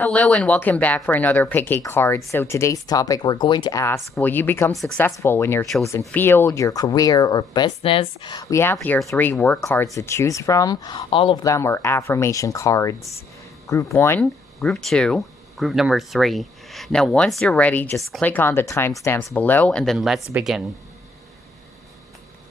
Hello and welcome back for another Pick a Card. So today's topic, we're going to ask, will you become successful in your chosen field, your career, or business? We have here 3 work cards to choose from. All of them are affirmation cards. Group 1, Group 2, Group number 3. Now once you're ready, just click on the timestamps below and then let's begin.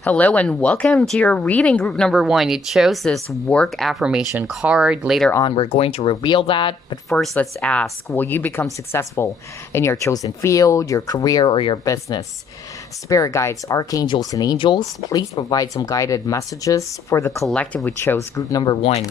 Hello and welcome to your reading, group number 1. You chose this work affirmation card. Later on, we're going to reveal that. But first, let's ask, will you become successful in your chosen field, your career, or your business? Spirit guides, archangels, and angels, please provide some guided messages for the collective who chose group number 1.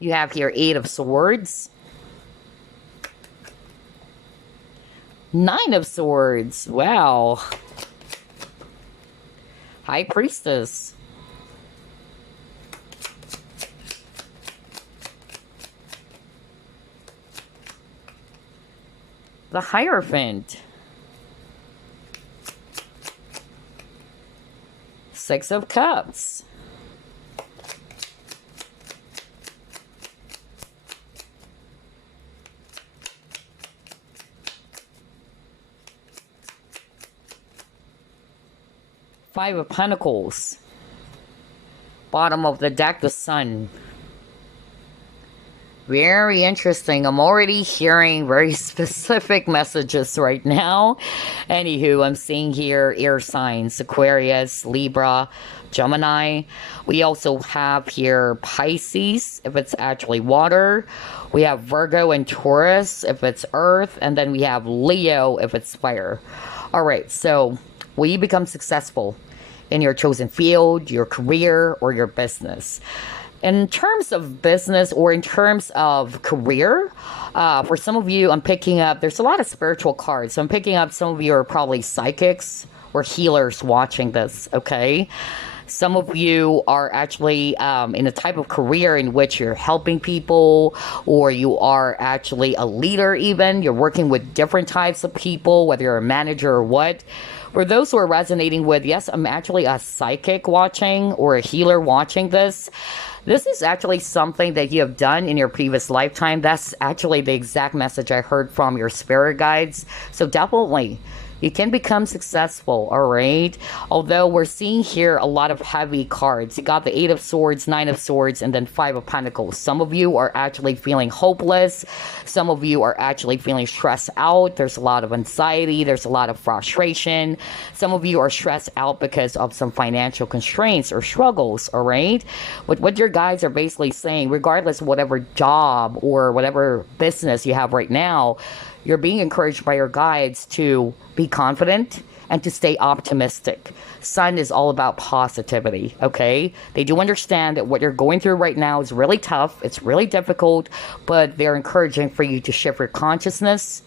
You have here 8 of Swords, 9 of Swords, wow, High Priestess, the Hierophant, 6 of Cups, Five of Pentacles. Bottom of the deck, the Sun. Very interesting. I'm already hearing very specific messages right now. Anywho, I'm seeing here air signs, Aquarius, Libra, Gemini. We also have here Pisces, if it's actually water. We have Virgo and Taurus, if it's earth. And then we have Leo, if it's fire. All right, so will you become successful in your chosen field, your career, or your business? In terms of business or in terms of career, for some of you, I'm picking up, there's a lot of spiritual cards. So I'm picking up some of you are probably psychics or healers watching this, okay? Some of you are actually in a type of career in which you're helping people, or you are actually a leader even. You're working with different types of people, whether you're a manager or what. For those who are resonating with, yes, I'm actually a psychic watching or a healer watching this. This is actually something that you have done in your previous lifetime. That's actually the exact message I heard from your spirit guides. So definitely, you can become successful, all right? Although we're seeing here a lot of heavy cards. You got the 8 of Swords, 9 of Swords, and then 5 of Pentacles. Some of you are actually feeling hopeless. Some of you are actually feeling stressed out. There's a lot of anxiety. There's a lot of frustration. Some of you are stressed out because of some financial constraints or struggles, all right? But what your guides are basically saying, regardless of whatever job or whatever business you have right now, you're being encouraged by your guides to be confident and to stay optimistic. Sun is all about positivity, okay? They do understand that what you're going through right now is really tough. It's really difficult, but they're encouraging for you to shift your consciousness.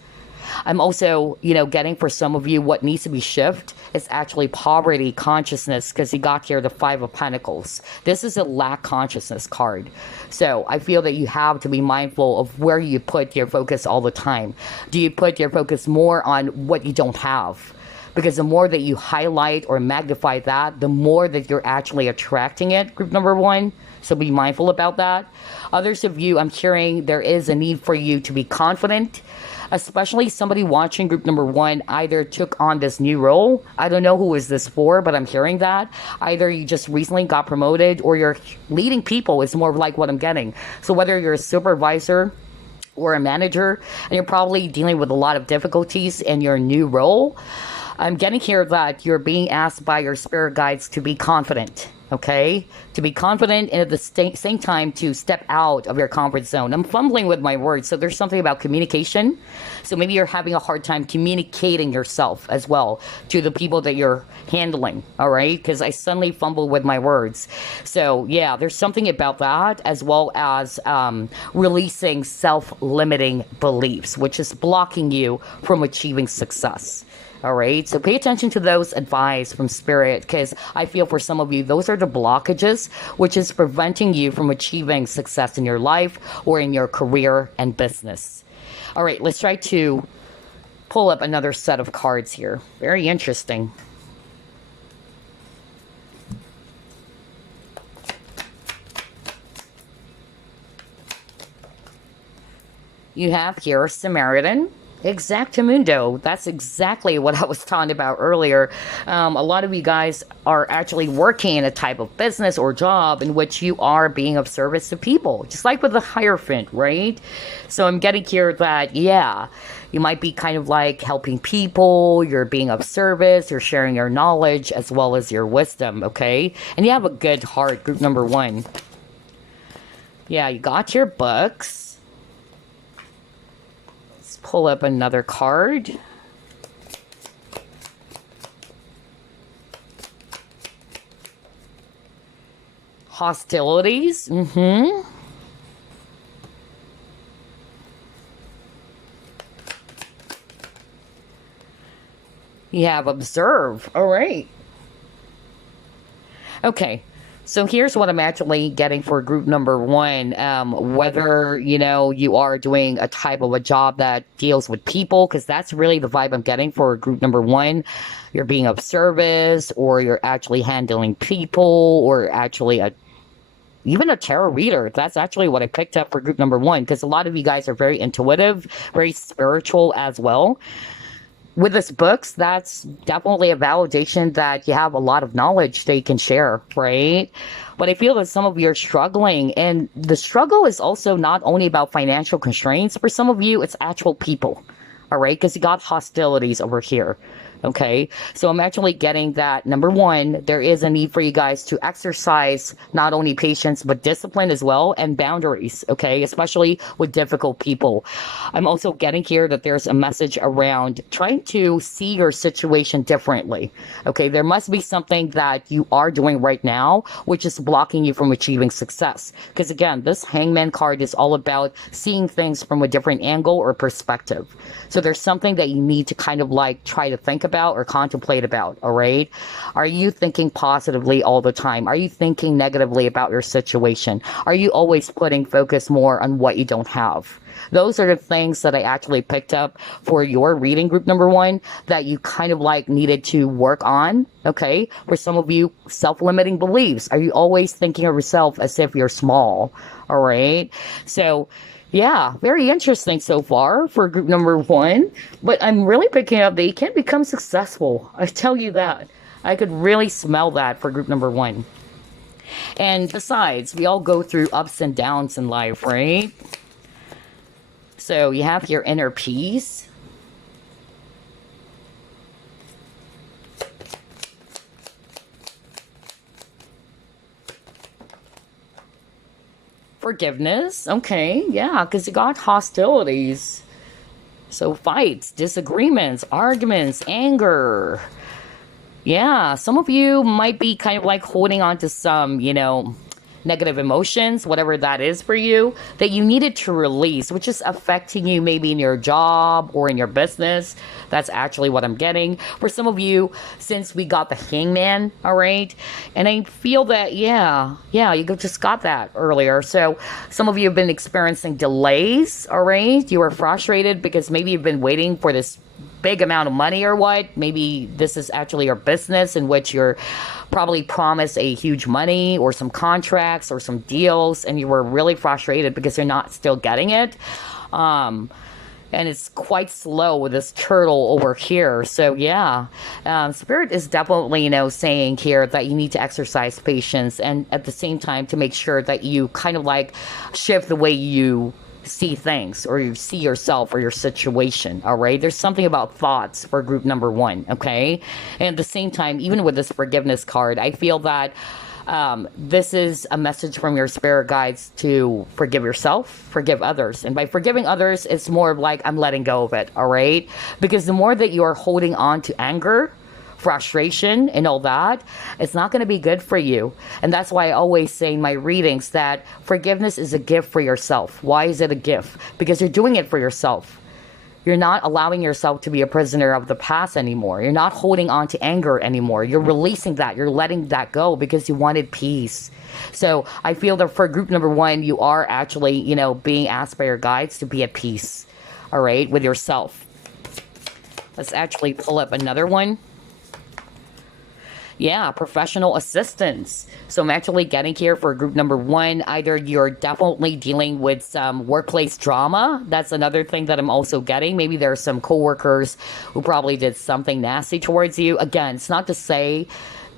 I'm also, getting for some of you what needs to be shifted is actually poverty consciousness, because you got here the 5 of Pentacles. This is a lack consciousness card. So I feel that you have to be mindful of where you put your focus all the time. Do you put your focus more on what you don't have? Because the more that you highlight or magnify that, the more that you're actually attracting it, group number 1. So be mindful about that. Others of you, I'm hearing there is a need for you to be confident, especially somebody watching group number 1 either took on this new role. I don't know who is this for, but I'm hearing that. Either you just recently got promoted or you're leading people is more like what I'm getting. So whether you're a supervisor or a manager and you're probably dealing with a lot of difficulties in your new role, I'm getting here that you're being asked by your spirit guides to be confident, okay? To be confident and at the same time to step out of your comfort zone. I'm fumbling with my words, so there's something about communication. So maybe you're having a hard time communicating yourself as well to the people that you're handling, all right? Because I suddenly fumble with my words. So yeah, there's something about that, as well as releasing self-limiting beliefs, which is blocking you from achieving success. All right, so pay attention to those advice from Spirit, because I feel for some of you, those are the blockages which is preventing you from achieving success in your life or in your career and business. All right, let's try to pull up another set of cards here. Very interesting. You have here Samaritan. Exactamundo. That's exactly what I was talking about earlier. A lot of you guys are actually working in a type of business or job in which you are being of service to people, just like with the Hierophant, right? So I'm getting here that, yeah, you might be kind of like helping people, you're being of service, you're sharing your knowledge as well as your wisdom, okay? And you have a good heart, group number 1. Yeah, you got your books. Pull up another card. Hostilities. You have observe. All right. Okay. So here's what I'm actually getting for group number 1. Whether, you are doing a type of a job that deals with people, because that's really the vibe I'm getting for group number 1. You're being of service, or you're actually handling people, or actually even a tarot reader. That's actually what I picked up for group number 1, because a lot of you guys are very intuitive, very spiritual as well. With this books, that's definitely a validation that you have a lot of knowledge that you can share, right? But I feel that some of you are struggling, and the struggle is also not only about financial constraints. For some of you, it's actual people, all right? Because you got hostilities over here. Okay, so I'm actually getting that, number 1, there is a need for you guys to exercise not only patience, but discipline as well, and boundaries, okay, especially with difficult people. I'm also getting here that there's a message around trying to see your situation differently, okay? There must be something that you are doing right now, which is blocking you from achieving success. Because again, this Hangman card is all about seeing things from a different angle or perspective. So there's something that you need to kind of like try to think about or contemplate about, all right? Are you thinking positively all the time? Are you thinking negatively about your situation? Are you always putting focus more on what you don't have? Those are the things that I actually picked up for your reading group number 1 that you kind of like needed to work on, okay? For some of you, self-limiting beliefs. Are you always thinking of yourself as if you're small, all right? So yeah, very interesting so far for group number 1. But I'm really picking up that you can become successful. I tell you that. I could really smell that for group number 1. And besides, we all go through ups and downs in life, right? So you have your inner peace. Forgiveness. Okay, yeah, because you got hostilities. So fights, disagreements, arguments, anger. Yeah, some of you might be kind of like holding on to some, negative emotions, whatever that is for you, that you needed to release, which is affecting you maybe in your job or in your business. That's actually what I'm getting. For some of you, since we got the Hangman, all right? And I feel that, yeah, you just got that earlier. So some of you have been experiencing delays, all right? You are frustrated because maybe you've been waiting for this big amount of money or what. Maybe this is actually your business in which you're probably promised a huge money or some contracts or some deals, and you were really frustrated because you're not still getting it. And it's quite slow with this turtle over here. So yeah, Spirit is definitely, saying here that you need to exercise patience, and at the same time to make sure that you kind of like shift the way you see things or you see yourself or your situation. All right, there's something about thoughts for group number 1. Okay, and at the same time, even with this forgiveness card, I feel that this is a message from your spirit guides to forgive yourself, forgive others. And by forgiving others, it's more of like I'm letting go of it. All right, because the more that you are holding on to anger, frustration, and all that, it's not going to be good for you. And that's why I always say in my readings that forgiveness is a gift for yourself. Why is it a gift? Because you're doing it for yourself. You're not allowing yourself to be a prisoner of the past anymore. You're not holding on to anger anymore. You're releasing that. You're letting that go because you wanted peace. So I feel that for group number one, you are actually, being asked by your guides to be at peace, all right, with yourself. Let's actually pull up another one. Yeah, professional assistance. So I'm actually getting here for group number one. Either you're definitely dealing with some workplace drama. That's another thing that I'm also getting. Maybe there are some coworkers who probably did something nasty towards you. Again, it's not to say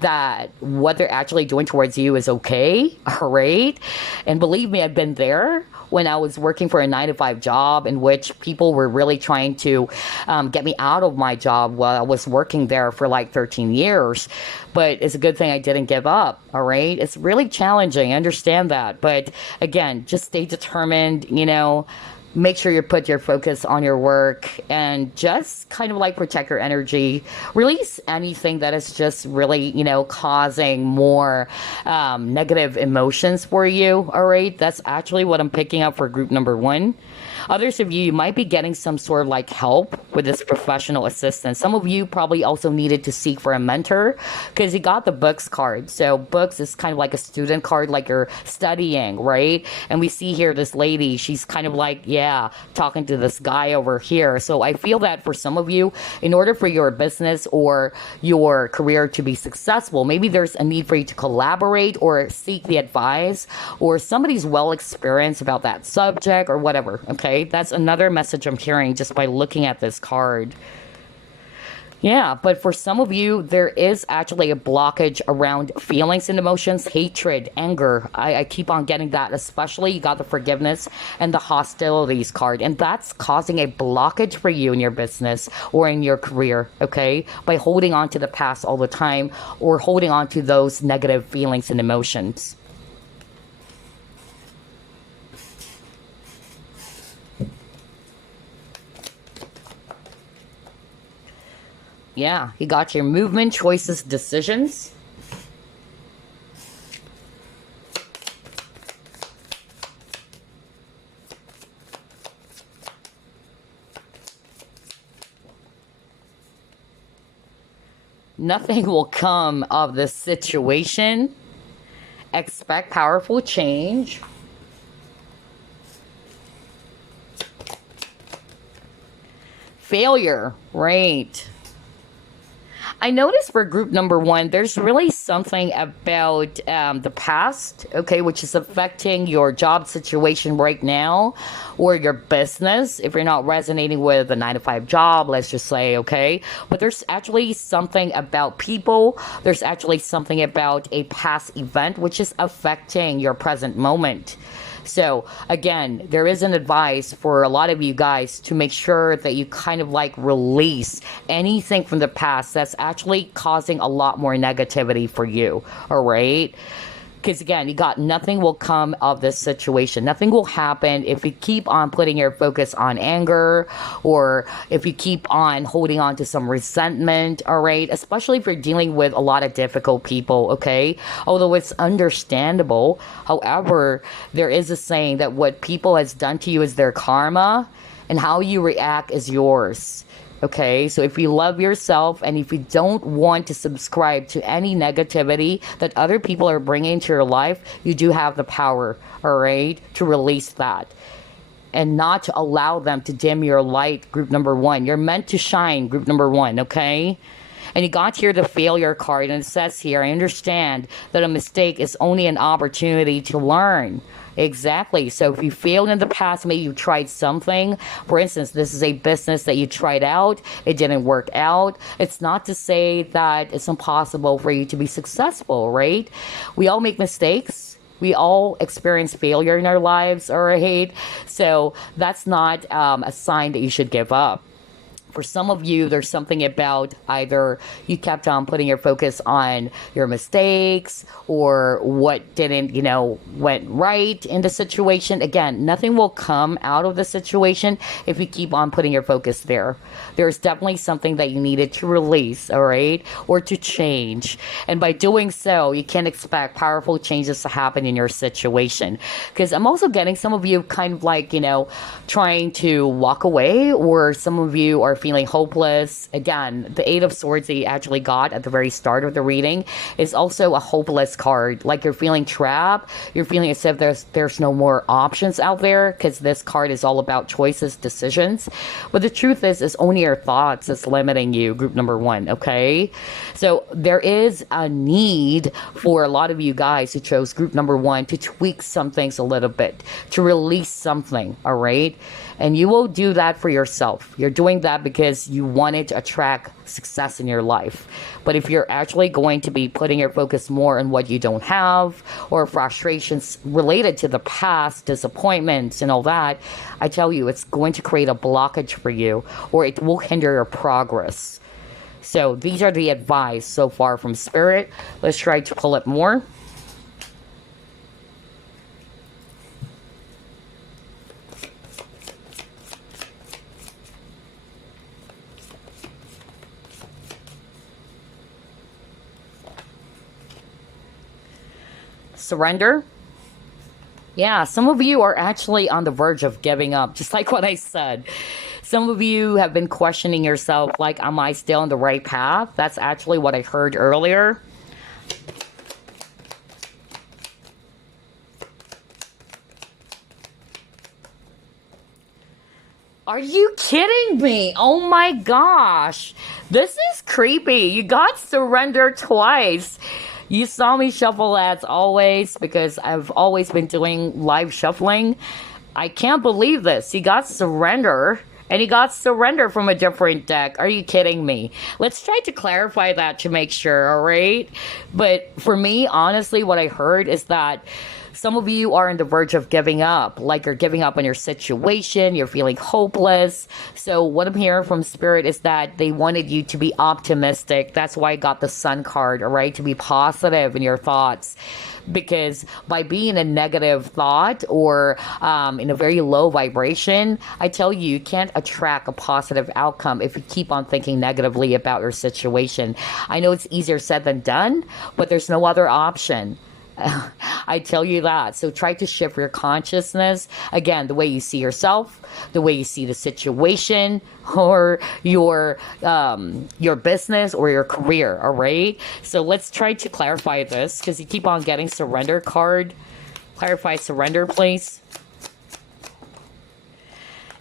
that what they're actually doing towards you is okay, all right? And believe me, I've been there when I was working for a 9-to-5 job in which people were really trying to get me out of my job while I was working there for like 13 years. But it's a good thing I didn't give up, all right? It's really challenging, I understand that. But again, just stay determined, make sure you put your focus on your work and just kind of like protect your energy. Release anything that is just really, causing more negative emotions for you. All right. That's actually what I'm picking up for group number one. Others of you might be getting some sort of like help with this professional assistance. Some of you probably also needed to seek for a mentor because you got the books card. So books is kind of like a student card, like you're studying, right? And we see here this lady, she's kind of like, talking to this guy over here. So I feel that for some of you, in order for your business or your career to be successful, maybe there's a need for you to collaborate or seek the advice or somebody's well experienced about that subject or whatever, okay? That's another message I'm hearing just by looking at this card. Yeah, but for some of you, there is actually a blockage around feelings and emotions, hatred, anger. I keep on getting that, especially you got the forgiveness and the hostilities card. And that's causing a blockage for you in your business or in your career, okay? By holding on to the past all the time or holding on to those negative feelings and emotions. Yeah, you got your movement, choices, decisions. Nothing will come of this situation. Expect powerful change. Failure, right? I noticed for group number one, there's really something about the past, okay, which is affecting your job situation right now or your business. If you're not resonating with a 9-to-5 job, let's just say, okay, but there's actually something about people. There's actually something about a past event, which is affecting your present moment. So again, there is an advice for a lot of you guys to make sure that you kind of like release anything from the past that's actually causing a lot more negativity for you. All right. Because again, you got nothing will come of this situation. Nothing will happen if you keep on putting your focus on anger or if you keep on holding on to some resentment, all right? Especially if you're dealing with a lot of difficult people, okay? Although it's understandable. However, there is a saying that what people has done to you is their karma and how you react is yours. Okay, so if you love yourself and if you don't want to subscribe to any negativity that other people are bringing into your life, you do have the power, all right, to release that and not to allow them to dim your light, group number one. You're meant to shine, group number one, okay? And you got here the failure card, and it says here, I understand that a mistake is only an opportunity to learn. Exactly. So if you failed in the past, maybe you tried something. For instance, this is a business that you tried out. It didn't work out. It's not to say that it's impossible for you to be successful, right? We all make mistakes. We all experience failure in our lives, all right? So that's not a sign that you should give up. For some of you, there's something about either you kept on putting your focus on your mistakes or what didn't, went right in the situation. Again, nothing will come out of the situation if you keep on putting your focus there. There's definitely something that you needed to release, all right, or to change. And by doing so, you can expect powerful changes to happen in your situation. Because I'm also getting some of you kind of like, trying to walk away, or some of you are feeling hopeless. Again, the Eight of Swords that you actually got at the very start of the reading is also a hopeless card. Like you're feeling trapped. You're feeling as if there's no more options out there, because this card is all about choices, decisions. But the truth is, it's only your thoughts that's limiting you, group number one, okay? So there is a need for a lot of you guys who chose group number one to tweak some things a little bit, to release something, all right? And you will do that for yourself. You're doing that because you wanted to attract success in your life. But if you're actually going to be putting your focus more on what you don't have, or frustrations related to the past, disappointments and all that, I tell you, it's going to create a blockage for you, or it will hinder your progress. So these are the advice so far from Spirit. Let's try to pull it more. Surrender. Yeah, some of you are actually on the verge of giving up, just like what I said. Some of you have been questioning yourself, like, am I still on the right path? That's actually what I heard earlier. Are you kidding me? Oh my gosh. This is creepy. You got surrender twice. You saw me shuffle as always, because I've always been doing live shuffling. I can't believe this. He got surrender, and he got surrender from a different deck. Are you kidding me? Let's try to clarify that to make sure, all right? But for me, honestly, what I heard is that some of you are on the verge of giving up, like you're giving up on your situation, you're feeling hopeless. So what I'm hearing from Spirit is that they wanted you to be optimistic. That's why I got the Sun card, all right? To be positive in your thoughts. Because by being a negative thought, or in a very low vibration, I tell you, you can't attract a positive outcome if you keep on thinking negatively about your situation. I know it's easier said than done, but there's no other option. I tell you that. So try to shift your consciousness. Again, the way you see yourself, the way you see the situation, or your business or your career, all right? So let's try to clarify this, because you keep on getting surrender card. Clarify surrender, please.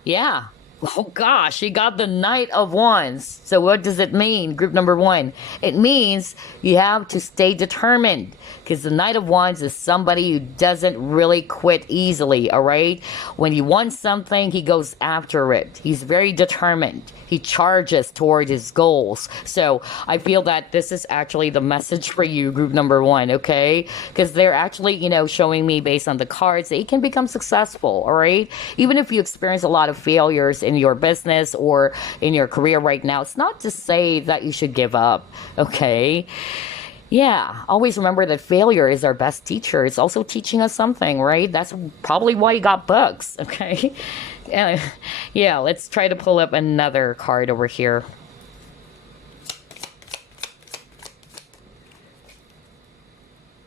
Yeah. Oh gosh, you got the Knight of Wands. So what does it mean, group number one? It means you have to stay determined, because the Knight of Wands is somebody who doesn't really quit easily, all right? When he wants something, he goes after it. He's very determined. He charges toward his goals. So I feel that this is actually the message for you, group number one, okay? Because they're actually, showing me based on the cards that you can become successful, all right? Even if you experience a lot of failures in your business or in your career right now, it's not to say that you should give up, okay? Yeah, always remember that failure is our best teacher. It's also teaching us something, right? That's probably why you got books, okay? Yeah, let's try to pull up another card over here.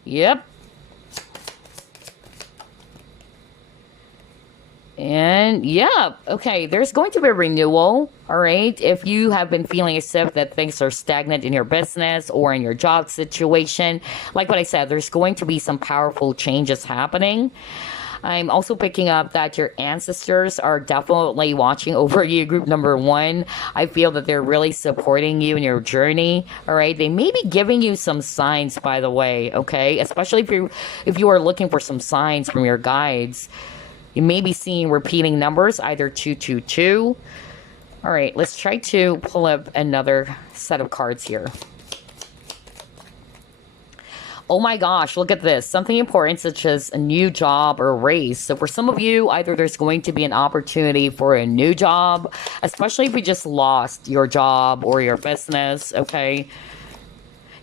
Yep. And yeah, okay, there's going to be a renewal, all right? If you have been feeling as if that things are stagnant in your business or in your job situation, like what I said, there's going to be some powerful changes happening. I'm also picking up that your ancestors are definitely watching over you, group number one. I feel that they're really supporting you in your journey, all right? They may be giving you some signs, by the way, okay? Especially if you are looking for some signs from your guides. You may be seeing repeating numbers, either 222. All right, let's try to pull up another set of cards here. Oh my gosh, look at this. Something important such as a new job or raise. So for some of you, either there's going to be an opportunity for a new job, especially if you just lost your job or your business, okay?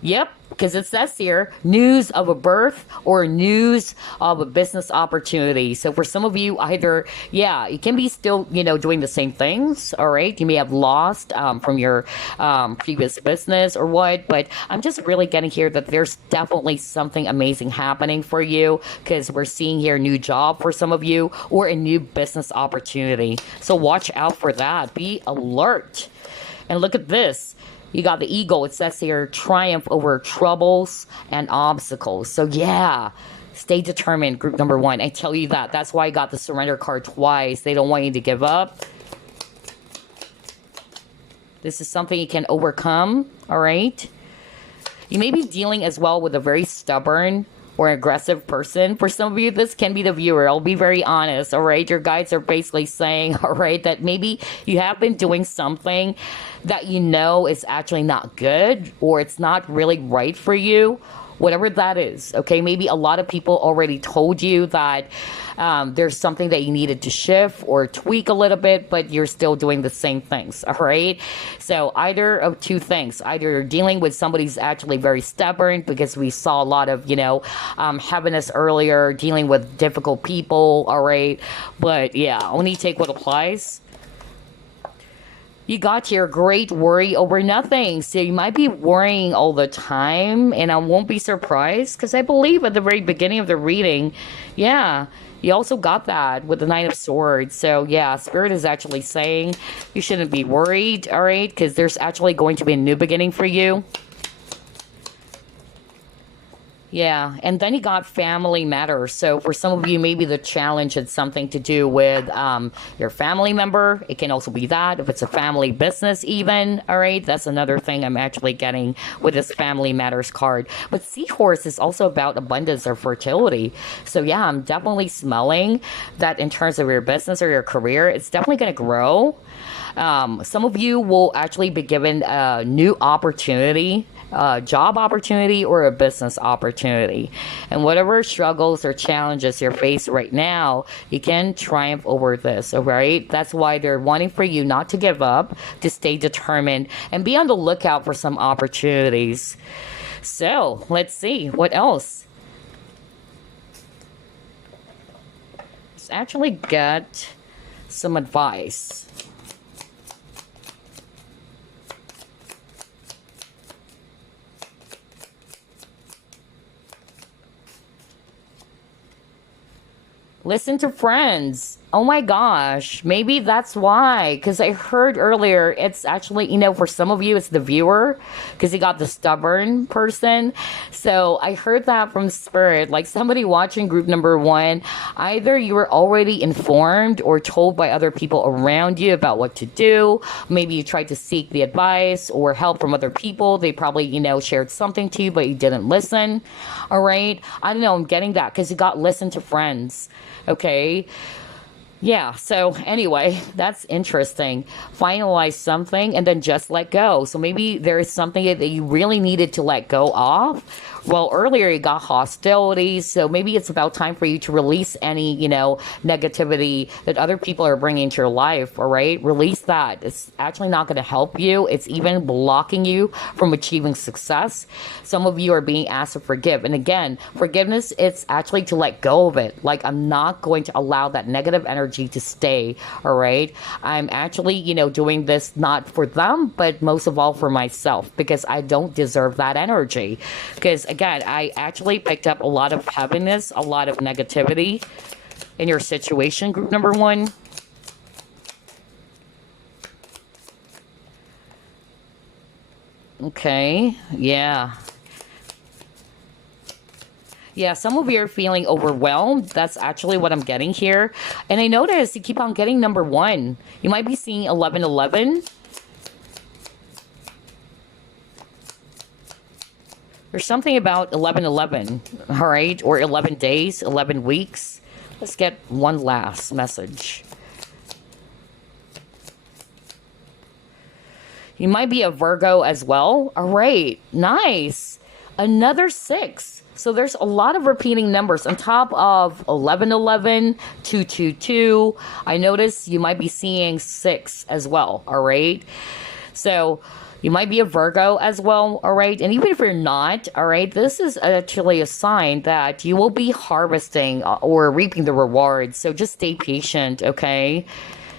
Yep, because it says here news of a birth or news of a business opportunity. So for some of you, either, yeah, you can be still, doing the same things, all right? You may have lost from your previous business or what, but I'm just really getting here that there's definitely something amazing happening for you because we're seeing here a new job for some of you or a new business opportunity. So watch out for that. Be alert. And look at this. You got the eagle. It says here, triumph over troubles and obstacles. So yeah, stay determined, group number one. I tell you that. That's why I got the surrender card twice. They don't want you to give up. This is something you can overcome, all right? You may be dealing as well with a very stubborn or aggressive person. For some of you, this can be the viewer. I'll be very honest, all right? Your guides are basically saying, all right, that maybe you have been doing something that you know is actually not good or it's not really right for you, whatever that is, okay? Maybe a lot of people already told you that there's something that you needed to shift or tweak a little bit, but you're still doing the same things, all right? So either of two things. Either you're dealing with somebody who's actually very stubborn, because we saw a lot of, heaviness earlier, dealing with difficult people, all right? But yeah, only take what applies. You got your great worry over nothing. So you might be worrying all the time, and I won't be surprised because I believe at the very beginning of the reading, yeah, you also got that with the Knight of Swords. So yeah, Spirit is actually saying you shouldn't be worried, all right? Because there's actually going to be a new beginning for you. Yeah, and then you got family matters. So for some of you, maybe the challenge had something to do with your family member. It can also be that, if it's a family business even, all right? That's another thing I'm actually getting with this family matters card. But Seahorse is also about abundance or fertility. So yeah, I'm definitely smelling that in terms of your business or your career, it's definitely going to grow. Some of you will actually be given a new opportunity, a job opportunity or a business opportunity. And whatever struggles or challenges you're faced right now, you can triumph over this, all right? That's why they're wanting for you not to give up, to stay determined, and be on the lookout for some opportunities. So, let's see, what else? Let's actually get some advice. Listen to friends. Oh my gosh. Maybe that's why. Because I heard earlier, it's actually, for some of you, it's the viewer. Because you got the stubborn person. So I heard that from Spirit. Like somebody watching group number one, either you were already informed or told by other people around you about what to do. Maybe you tried to seek the advice or help from other people. They probably, shared something to you, but you didn't listen. All right. I don't know. I'm getting that because you got listen to friends. Okay. Yeah, so anyway, that's interesting. Finalize something and then just let go. So maybe there is something that you really needed to let go of. Well, earlier you got hostilities, so maybe it's about time for you to release any, negativity that other people are bringing into your life, all right? Release that. It's actually not going to help you. It's even blocking you from achieving success. Some of you are being asked to forgive. And again, forgiveness, it's actually to let go of it. Like, I'm not going to allow that negative energy to stay, all right? I'm actually, doing this not for them, but most of all for myself, because I don't deserve that energy. Because again, I actually picked up a lot of heaviness, a lot of negativity in your situation, group number one. Okay, yeah. Yeah, some of you are feeling overwhelmed. That's actually what I'm getting here. And I noticed you keep on getting number one. You might be seeing 1111. There's something about 1111, all right? Or 11 days, 11 weeks. Let's get one last message. You might be a Virgo as well. All right, nice. Another 6. So there's a lot of repeating numbers on top of 1111, 222. I notice you might be seeing 6 as well, all right? So you might be a Virgo as well, all right? And even if you're not, all right, this is actually a sign that you will be harvesting or reaping the rewards. So just stay patient, okay?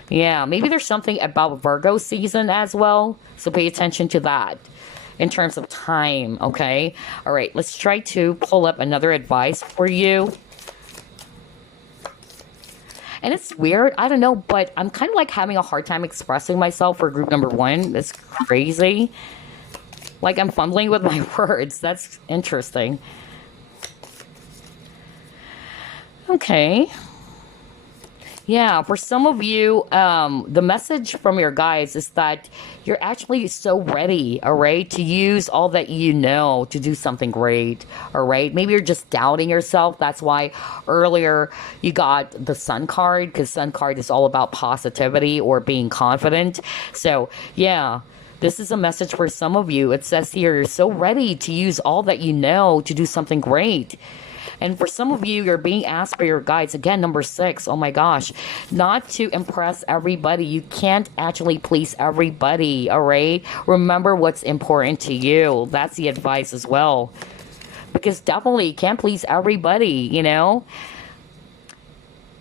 Yeah, maybe there's something about Virgo season as well. So pay attention to that in terms of time, okay? All right, let's try to pull up another advice for you. And it's weird, I don't know, but I'm kind of like having a hard time expressing myself for group number 1. It's crazy. Like I'm fumbling with my words. That's interesting. Okay. Yeah, for some of you, the message from your guides is that you're actually so ready, all right, to use all that you know to do something great, all right? Maybe you're just doubting yourself. That's why earlier you got the Sun card, because Sun card is all about positivity or being confident. So, yeah. This is a message for some of you. It says here, you're so ready to use all that you know to do something great. And for some of you, you're being asked by your guides, again, number 6, oh my gosh, not to impress everybody. You can't actually please everybody, all right? Remember what's important to you. That's the advice as well. Because definitely you can't please everybody, you know?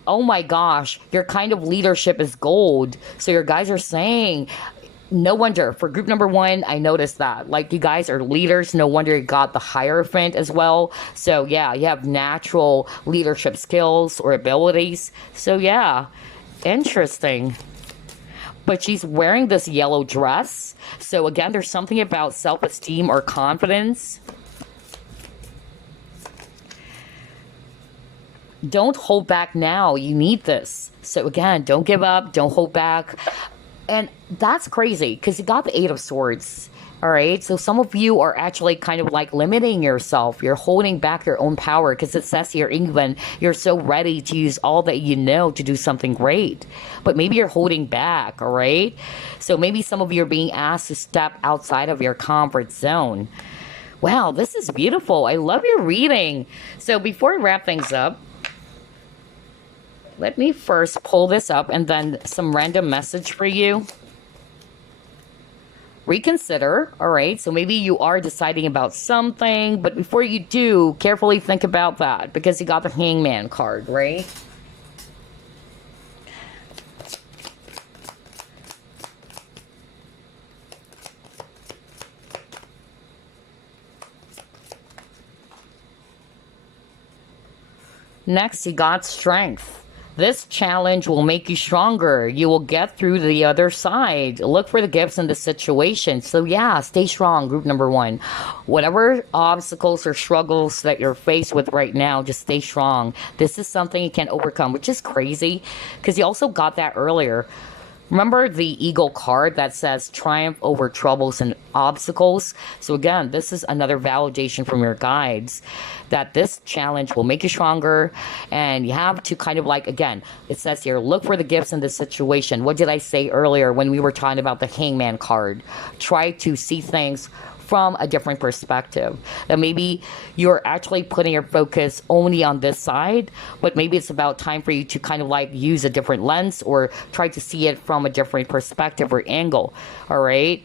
Oh my gosh, your kind of leadership is gold. So your guys are saying, no wonder for group number 1, I noticed that. Like you guys are leaders. No wonder you got the Hierophant as well. So yeah, you have natural leadership skills or abilities. So yeah, interesting. But she's wearing this yellow dress. So again, there's something about self-esteem or confidence. Don't hold back now. You need this. So again, don't give up. Don't hold back. And that's crazy because you got the 8 of Swords. All right. So some of you are actually kind of like limiting yourself. You're holding back your own power because it says here, England, you're so ready to use all that you know to do something great. But maybe you're holding back. All right. So maybe some of you are being asked to step outside of your comfort zone. Wow, this is beautiful. I love your reading. So before we wrap things up, let me first pull this up and then some random message for you. Reconsider, all right? So maybe you are deciding about something, but before you do, carefully think about that because you got the Hangman card, right? Next, you got Strength. This challenge will make you stronger. You will get through to the other side. Look for the gifts in the situation. So yeah, stay strong, group number 1. Whatever obstacles or struggles that you're faced with right now, just stay strong. This is something you can overcome, which is crazy because you also got that earlier. Remember the Eagle card that says triumph over troubles and obstacles? So again, this is another validation from your guides that this challenge will make you stronger. And you have to kind of like, again, it says here, look for the gifts in this situation. What did I say earlier when we were talking about the Hangman card? Try to see things from a different perspective. That maybe you're actually putting your focus only on this side, but maybe it's about time for you to kind of like use a different lens or try to see it from a different perspective or angle. All right.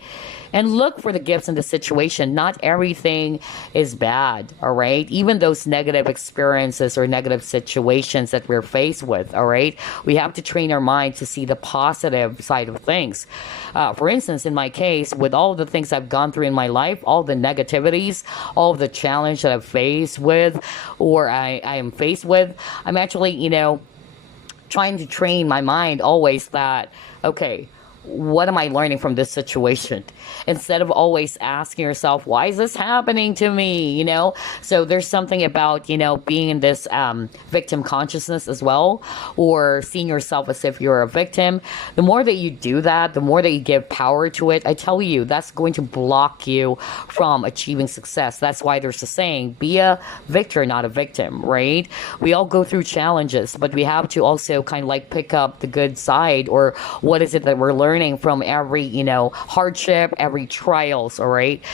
And look for the gifts in the situation. Not everything is bad, all right? Even those negative experiences or negative situations that we're faced with, all right? We have to train our mind to see the positive side of things. For instance, in my case, with all the things I've gone through in my life, all the negativities, all of the challenge that I've faced with or I am faced with, I'm actually, trying to train my mind always that, okay, what am I learning from this situation? Instead of always asking yourself, why is this happening to me? So there's something about, being in this victim consciousness as well, or seeing yourself as if you're a victim. The more that you do that, the more that you give power to it, I tell you, that's going to block you from achieving success. That's why there's a saying, be a victor, not a victim, right? We all go through challenges, but we have to also kind of like pick up the good side or what is it that we're learning learning from every, hardship, every trials, all right?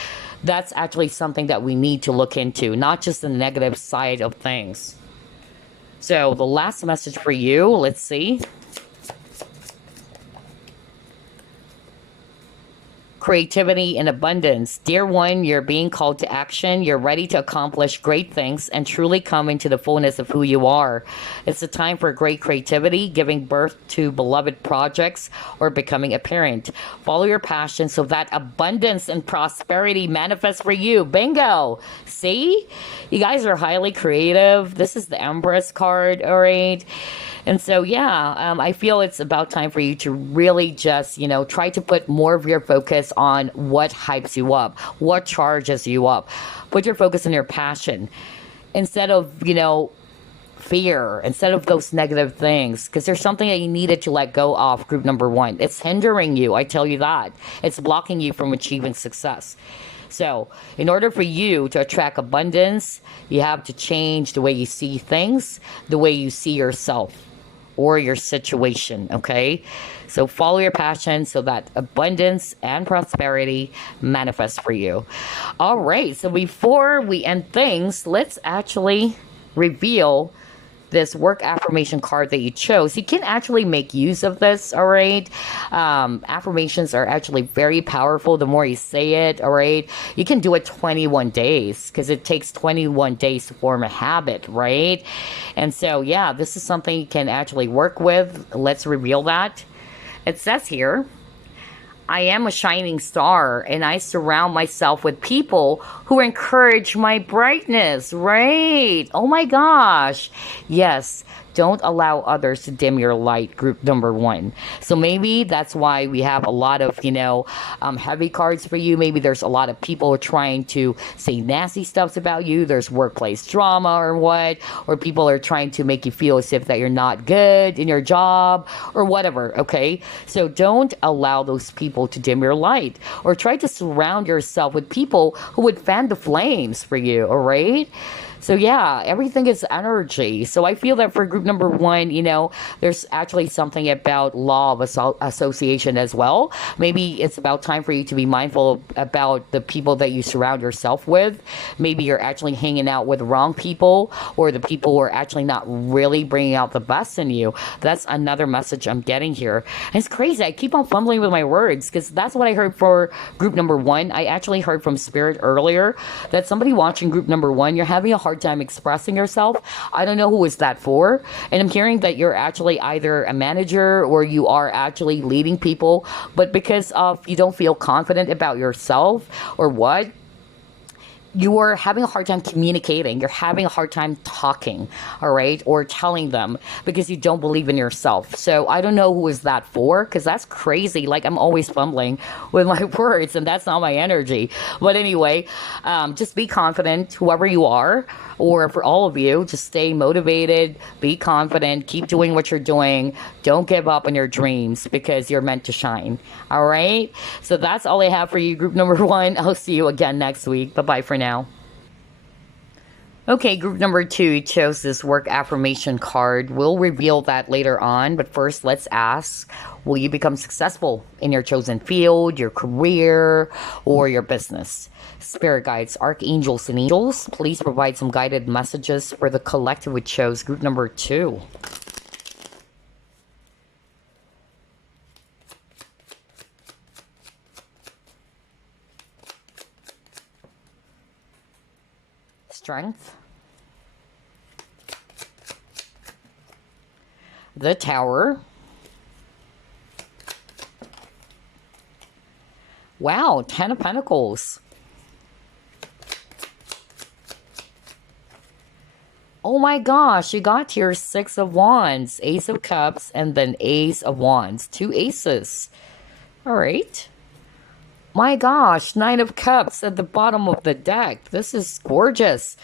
That's actually something that we need to look into, not just the negative side of things. So the last message for you, let's see. Creativity and abundance. Dear one, you're being called to action. You're ready to accomplish great things and truly come into the fullness of who you are. It's a time for great creativity, giving birth to beloved projects, or becoming a parent. Follow your passion so that abundance and prosperity manifest for you. Bingo! See? You guys are highly creative. This is the Empress card, all right? And so, yeah, I feel it's about time for you to really just, try to put more of your focus on what hypes you up, what charges you up. Put your focus on your passion instead of, fear, instead of those negative things, because there's something that you needed to let go of, group number one. It's hindering you, I tell you that. It's blocking you from achieving success. So, in order for you to attract abundance, you have to change the way you see things, the way you see yourself or your situation, okay? So follow your passion so that abundance and prosperity manifest for you. All right, so before we end things, let's actually reveal this work affirmation card that you chose. You can actually make use of this, all right? Affirmations are actually very powerful the more you say it, all right? You can do it 21 days because it takes 21 days to form a habit, right? And so, yeah, this is something you can actually work with. Let's reveal that. It says here, I am a shining star and I surround myself with people who encourage my brightness, right? Oh my gosh. Yes. Don't allow others to dim your light, group number one. So maybe that's why we have a lot of, heavy cards for you. Maybe there's a lot of people trying to say nasty stuff about you. There's workplace drama or what, or people are trying to make you feel as if that you're not good in your job or whatever, okay? So don't allow those people to dim your light, or try to surround yourself with people who would fan the flames for you, all right? So yeah, everything is energy. So I feel that for group number one, there's actually something about law of association as well. Maybe it's about time for you to be mindful about the people that you surround yourself with. Maybe you're actually hanging out with the wrong people, or the people who are actually not really bringing out the best in you. That's another message I'm getting here. And it's crazy. I keep on fumbling with my words because that's what I heard for group number one. I actually heard from Spirit earlier that somebody watching group number one, you're having a hard time expressing yourself. I don't know who is that for. And I'm hearing that you're actually either a manager or you are actually leading people, but because of you don't feel confident about yourself or what, you are having a hard time communicating. You're having a hard time talking, all right, or telling them because you don't believe in yourself. So I don't know who is that for, because that's crazy. Like, I'm always fumbling with my words, and that's not my energy. But anyway, just be confident, whoever you are, or for all of you, just stay motivated, be confident, keep doing what you're doing. Don't give up on your dreams because you're meant to shine, all right? So that's all I have for you, group number one. I'll see you again next week. Bye-bye for now. Okay, group number two chose this work affirmation card. We'll reveal that later on, but first let's ask, will you become successful in your chosen field, your career, or your business? Spirit guides, archangels, and angels, please provide some guided messages for the collective we chose, group number two. Strength. The Tower. Wow, 10 of Pentacles. Oh my gosh, you got your 6 of Wands, Ace of Cups, and then Ace of Wands. 2 aces. All right. My gosh, 9 of Cups at the bottom of the deck. This is gorgeous.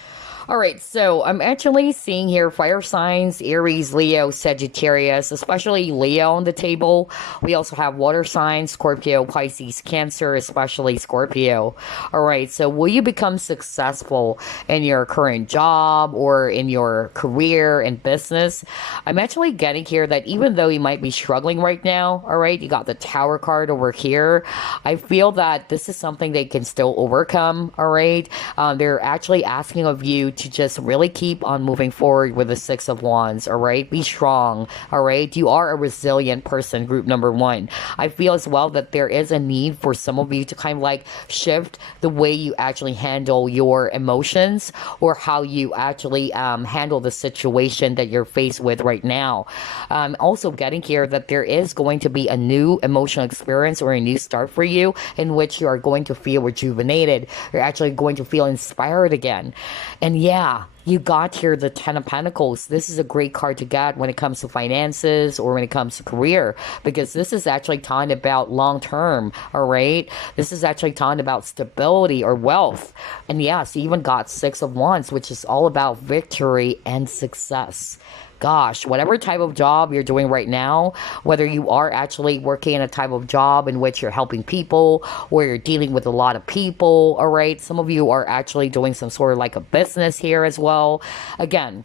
All right, so I'm actually seeing here fire signs, Aries, Leo, Sagittarius, especially Leo on the table. We also have water signs, Scorpio, Pisces, Cancer, especially Scorpio. All right, so will you become successful in your current job or in your career and business? I'm actually getting here that even though you might be struggling right now, all right, you got the Tower card over here. I feel that this is something they can still overcome, all right? They're actually asking of you to just really keep on moving forward with the Six of Wands, all right? Be strong, all right? You are a resilient person, group number one. I feel as well that there is a need for some of you to kind of like shift the way you actually handle your emotions or how you actually handle the situation that you're faced with right now. Also getting here that there is going to be a new emotional experience or a new start for you in which you are going to feel rejuvenated. You're actually going to feel inspired again. And yeah, you got here the Ten of Pentacles. This is a great card to get when it comes to finances or when it comes to career, because this is actually talking about long term, all right? This is actually talking about stability or wealth. And yes, you even got Six of Wands, which is all about victory and success. Gosh, whatever type of job you're doing right now, whether you are actually working in a type of job in which you're helping people or you're dealing with a lot of people, all right? Some of you are actually doing some sort of like a business here as well. Again,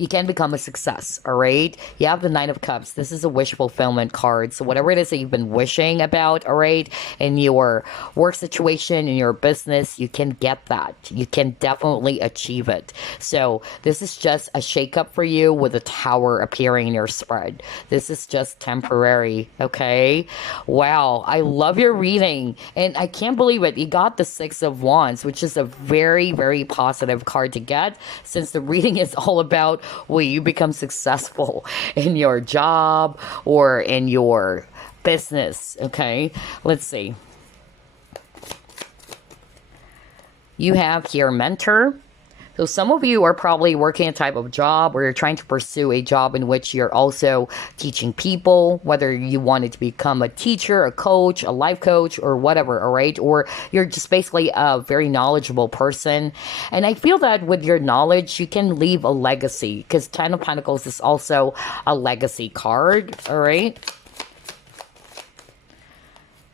you can become a success, all right? You have the Nine of Cups. This is a wish fulfillment card. So whatever it is that you've been wishing about, all right, in your work situation, in your business, you can get that. You can definitely achieve it. So this is just a shakeup for you with a Tower appearing in your spread. This is just temporary, okay? Wow, I love your reading. And I can't believe it. You got the Six of Wands, which is a very, very positive card to get, since the reading is all about will you become successful in your job or in your business, okay? Let's see. You have here mentor. So some of you are probably working a type of job where you're trying to pursue a job in which you're also teaching people, whether you wanted to become a teacher, a coach, a life coach, or whatever, all right? Or you're just basically a very knowledgeable person. And I feel that with your knowledge, you can leave a legacy, because Ten of Pentacles is also a legacy card, all right?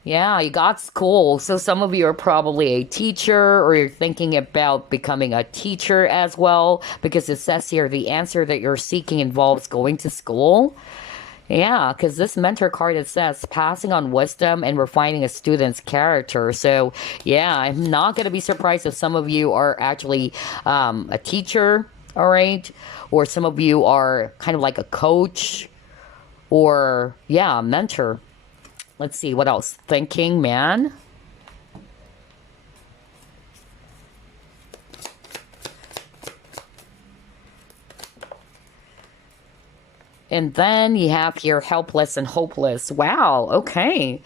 Yeah, you got school. So some of you are probably a teacher or you're thinking about becoming a teacher as well, because it says here the answer that you're seeking involves going to school. Yeah, because this mentor card, it says passing on wisdom and refining a student's character. So yeah, I'm not going to be surprised if some of you are actually a teacher, all right? Or some of you are kind of like a coach or, yeah, a mentor. Let's see, what else? Thinking man. And then you have here helpless and hopeless. Wow, okay.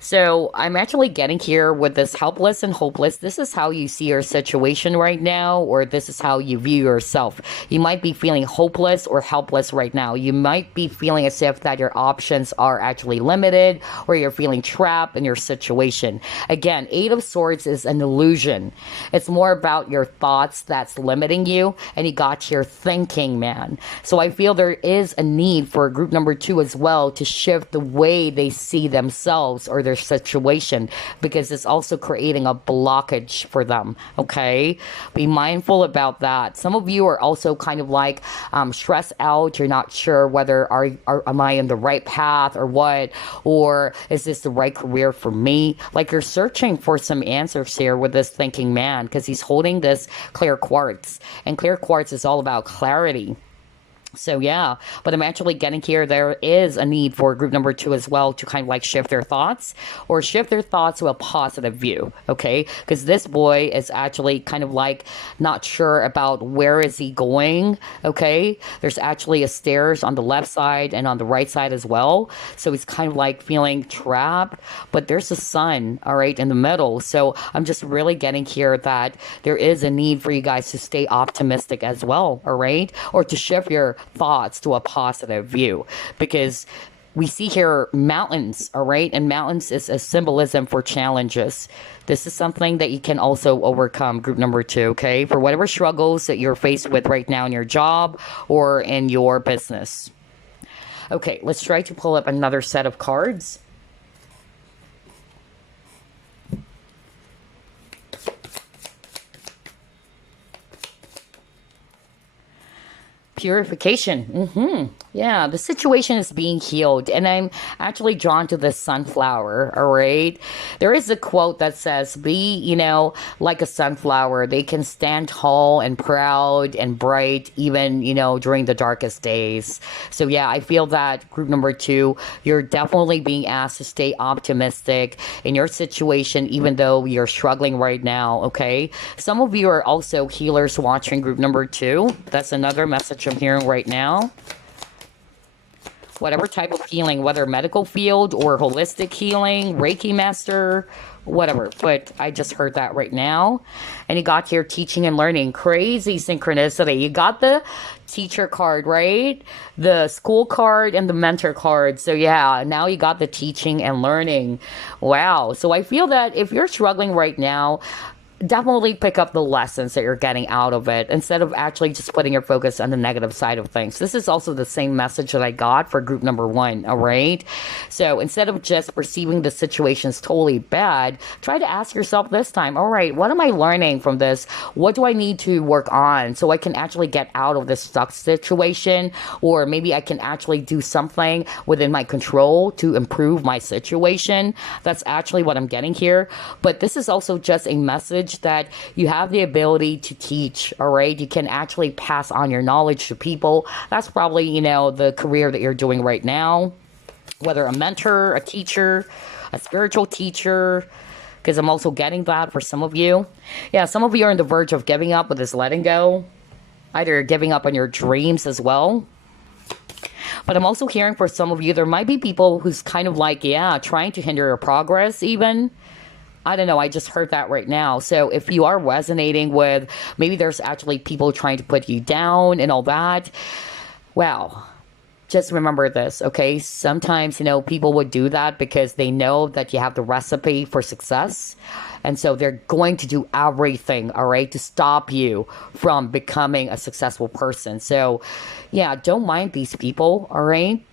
So I'm actually getting here with this helpless and hopeless. This is how you see your situation right now, or this is how you view yourself. You might be feeling hopeless or helpless right now. You might be feeling as if that your options are actually limited, or you're feeling trapped in your situation. Again, Eight of Swords is an illusion. It's more about your thoughts that's limiting you, and you got your thinking man. So I feel there is a need for group number two as well to shift the way they see themselves or their situation, because it's also creating a blockage for them, okay? Be mindful about that. Some of you are also kind of like stressed out. You're not sure whether am I in the right path or what, or is this the right career for me? Like you're searching for some answers here with this thinking man, because he's holding this clear quartz, and clear quartz is all about clarity. So yeah, but I'm actually getting here there is a need for group number two as well to kind of like shift their thoughts, or shift their thoughts to a positive view, okay? Because this boy is actually kind of like not sure about where is he going, okay? There's actually a stairs on the left side and on the right side as well. So he's kind of like feeling trapped, but there's a sun, all right, in the middle. So I'm just really getting here that there is a need for you guys to stay optimistic as well, all right? Or to shift your thoughts to a positive view, because We see here mountains, all right? And mountains is a symbolism for challenges. This is something that you can also overcome, group number 2, okay? For whatever struggles that you're faced with right now in your job or in your business. Okay, let's try to pull up another set of cards. Purification. Yeah, the situation is being healed, and I'm actually drawn to the sunflower. All right, there is a quote that says, "Be, like a sunflower. They can stand tall and proud and bright, even during the darkest days." So yeah, I feel that group number 2, you're definitely being asked to stay optimistic in your situation, even though you're struggling right now. Okay, some of you are also healers watching group number 2. That's another message I'm hearing right now. Whatever type of healing, whether medical field or holistic healing, Reiki master, whatever. But I just heard that right now. And you got here teaching and learning. Crazy synchronicity. You got the teacher card, right? The school card and the mentor card. So yeah, now you got the teaching and learning. Wow. So I feel that if you're struggling right now, definitely pick up the lessons that you're getting out of it instead of actually just putting your focus on the negative side of things. This is also the same message that I got for group number 1, all right? So instead of just perceiving the situation as totally bad, try to ask yourself this time, all right, what am I learning from this? What do I need to work on so I can actually get out of this stuck situation? Or maybe I can actually do something within my control to improve my situation. That's actually what I'm getting here. But this is also just a message that you have the ability to teach, all right? You can actually pass on your knowledge to people. That's probably, the career that you're doing right now, whether a mentor, a teacher, a spiritual teacher, because I'm also getting that for some of you. Yeah, some of you are on the verge of giving up with this letting go. Either you're giving up on your dreams as well. But I'm also hearing for some of you, there might be people who's kind of like, trying to hinder your progress even. I don't know, I just heard that right now. So if you are resonating with, maybe there's actually people trying to put you down and all that, well, just remember this, okay? Sometimes, people would do that because they know that you have the recipe for success. And so they're going to do everything, all right, to stop you from becoming a successful person. So yeah, don't mind these people, all right?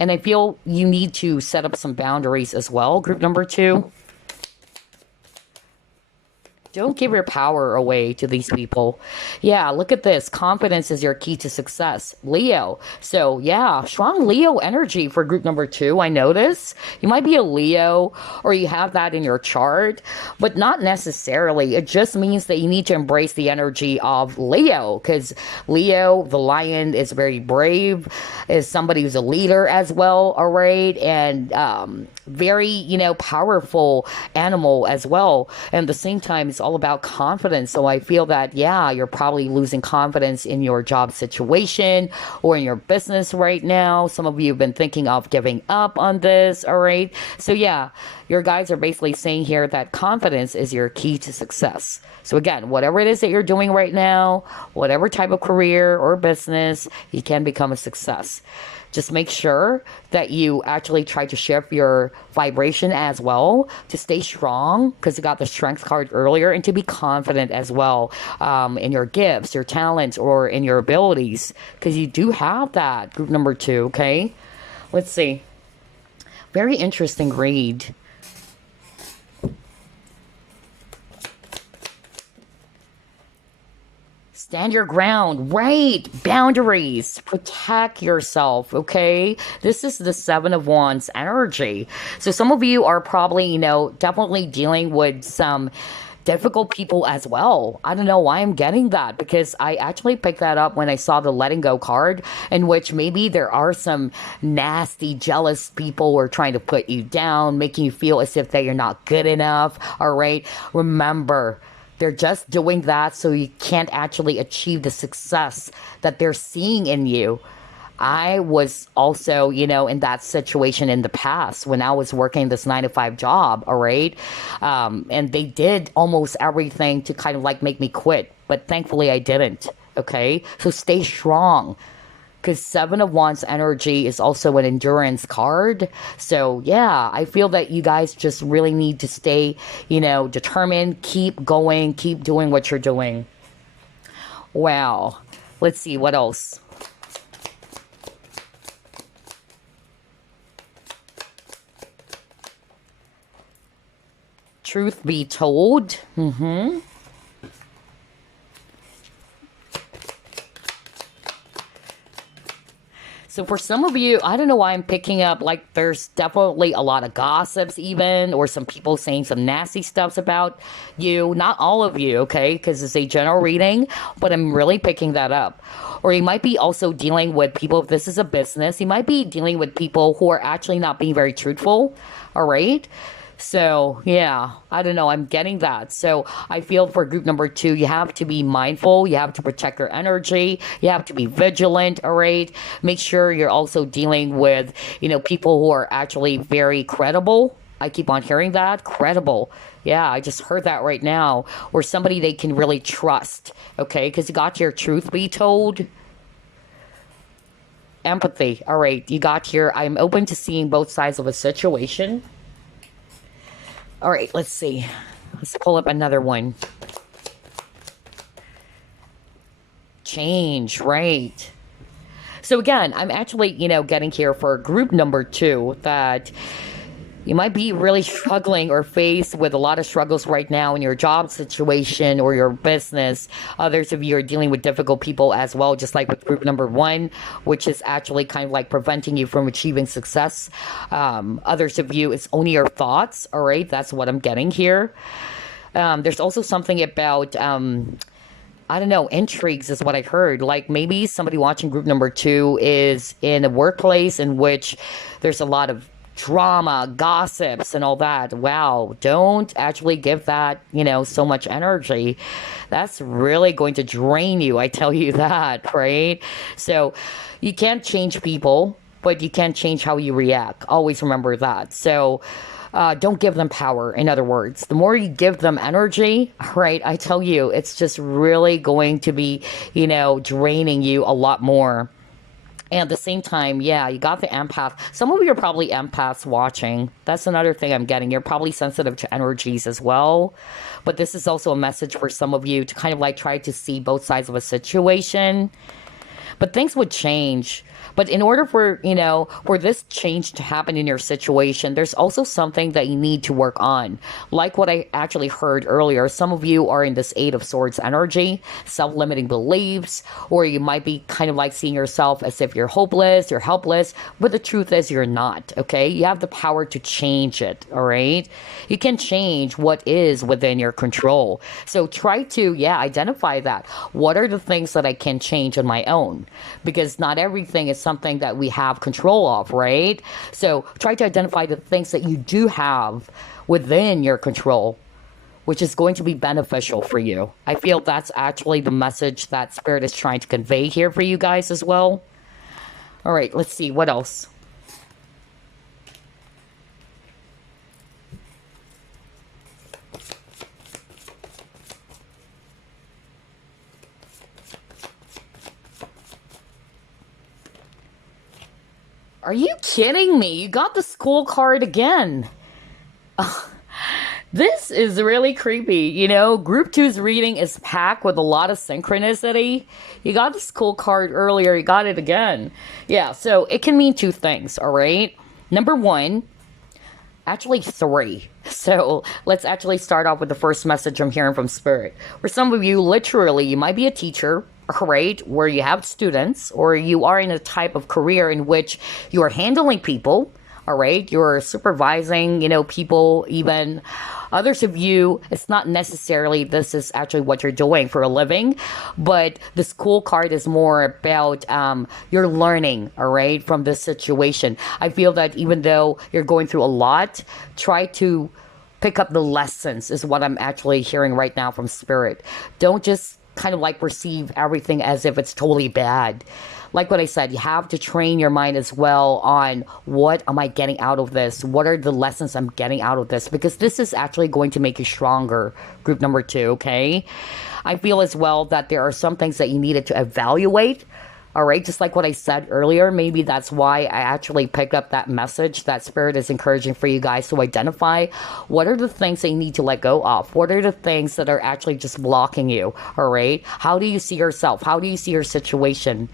And I feel you need to set up some boundaries as well, group number 2. Don't give your power away to these people. Yeah, look at this. Confidence is your key to success. Leo. So, yeah, strong Leo energy for group number 2. I notice. You might be a Leo or you have that in your chart, but not necessarily. It just means that you need to embrace the energy of Leo because Leo, the lion, is very brave, is somebody who's a leader as well, all right? And very, powerful animal as well. And at the same time, it's all about confidence. So I feel that, you're probably losing confidence in your job situation or in your business right now. Some of you have been thinking of giving up on this, all right? So yeah, your guides are basically saying here that confidence is your key to success. So again, whatever it is that you're doing right now, whatever type of career or business, you can become a success. Just make sure that you actually try to shift your vibration as well to stay strong because you got the strength card earlier and to be confident as well in your gifts, your talents, or in your abilities because you do have that, group number 2, okay? Let's see. Very interesting read. Stand your ground, right? Boundaries, protect yourself, okay? This is the 7 of Wands energy. So some of you are probably, definitely dealing with some difficult people as well. I don't know why I'm getting that because I actually picked that up when I saw the letting go card in which maybe there are some nasty, jealous people who are trying to put you down, making you feel as if that you're not good enough, all right? Remember, they're just doing that so you can't actually achieve the success that they're seeing in you. I was also, in that situation in the past when I was working this 9-to-5 job, all right? And they did almost everything to kind of like make me quit, but thankfully I didn't, okay? So stay strong. because Seven of Wands energy is also an endurance card. So yeah, I feel that you guys just really need to stay, determined, keep going, keep doing what you're doing. Wow. Let's see what else. Truth be told. So for some of you, I don't know why I'm picking up, like, there's definitely a lot of gossips even, or some people saying some nasty stuffs about you. Not all of you, okay, because it's a general reading, but I'm really picking that up. Or you might be also dealing with people, if this is a business, you might be dealing with people who are actually not being very truthful, all right? So, yeah, I don't know. I'm getting that. So, I feel for group number 2, you have to be mindful. You have to protect your energy. You have to be vigilant, all right? Make sure you're also dealing with, people who are actually very credible. I keep on hearing that. Credible. Yeah, I just heard that right now. Or somebody they can really trust, okay? Because you got your truth be told. Empathy. All right, you got here. I'm open to seeing both sides of a situation. All right, let's see. Let's pull up another one. Change, right. So again, I'm actually, getting here for group number 2 that you might be really struggling or faced with a lot of struggles right now in your job situation or your business. Others of you are dealing with difficult people as well, just like with group number 1, which is actually kind of like preventing you from achieving success. Others of you, it's only your thoughts, all right? That's what I'm getting here. There's also something about... I don't know, intrigues is what I heard. Like maybe somebody watching group number 2 is in a workplace in which there's a lot of drama, gossips, and all that. Wow, don't actually give that, so much energy. That's really going to drain you, I tell you that, right? So you can't change people, but you can change how you react. Always remember that. So don't give them power, in other words. The more you give them energy, right, I tell you, it's just really going to be, draining you a lot more. And at the same time, yeah, you got the empath. Some of you are probably empaths watching. That's another thing I'm getting. You're probably sensitive to energies as well. But this is also a message for some of you to kind of like try to see both sides of a situation. But things would change. But in order for, for this change to happen in your situation, there's also something that you need to work on. Like what I actually heard earlier, some of you are in this 8 of Swords energy, self-limiting beliefs, or you might be kind of like seeing yourself as if you're hopeless, you're helpless, but the truth is you're not, okay? You have the power to change it, all right? You can change what is within your control. So try to, identify that. What are the things that I can change on my own? Because not everything is something that we have control of, right? So try to identify the things that you do have within your control, which is going to be beneficial for you. I feel that's actually the message that Spirit is trying to convey here for you guys as well. All right, let's see what else. Are you kidding me? You got the school card again. This is really creepy. Group 2's reading is packed with a lot of synchronicity. You got the school card earlier, you got it again. Yeah, so it can mean 2 things, all right? Number 1, actually 3. So let's actually start off with the first message I'm hearing from Spirit. For some of you, literally, you might be a teacher, right, where you have students, or you are in a type of career in which you are handling people, all right, you're supervising, people, even others of you, it's not necessarily this is actually what you're doing for a living, but the school card is more about you're learning, all right, from this situation. I feel that even though you're going through a lot, try to pick up the lessons is what I'm actually hearing right now from Spirit. Don't just kind of like perceive everything as if it's totally bad. Like what I said, you have to train your mind as well on what am I getting out of this? What are the lessons I'm getting out of this? Because this is actually going to make you stronger, group number 2, okay? I feel as well that there are some things that you needed to evaluate All right, just like what I said earlier, maybe that's why I actually picked up that message that Spirit is encouraging for you guys to identify what are the things that you need to let go of. What are the things that are actually just blocking you? All right, how do you see yourself? How do you see your situation?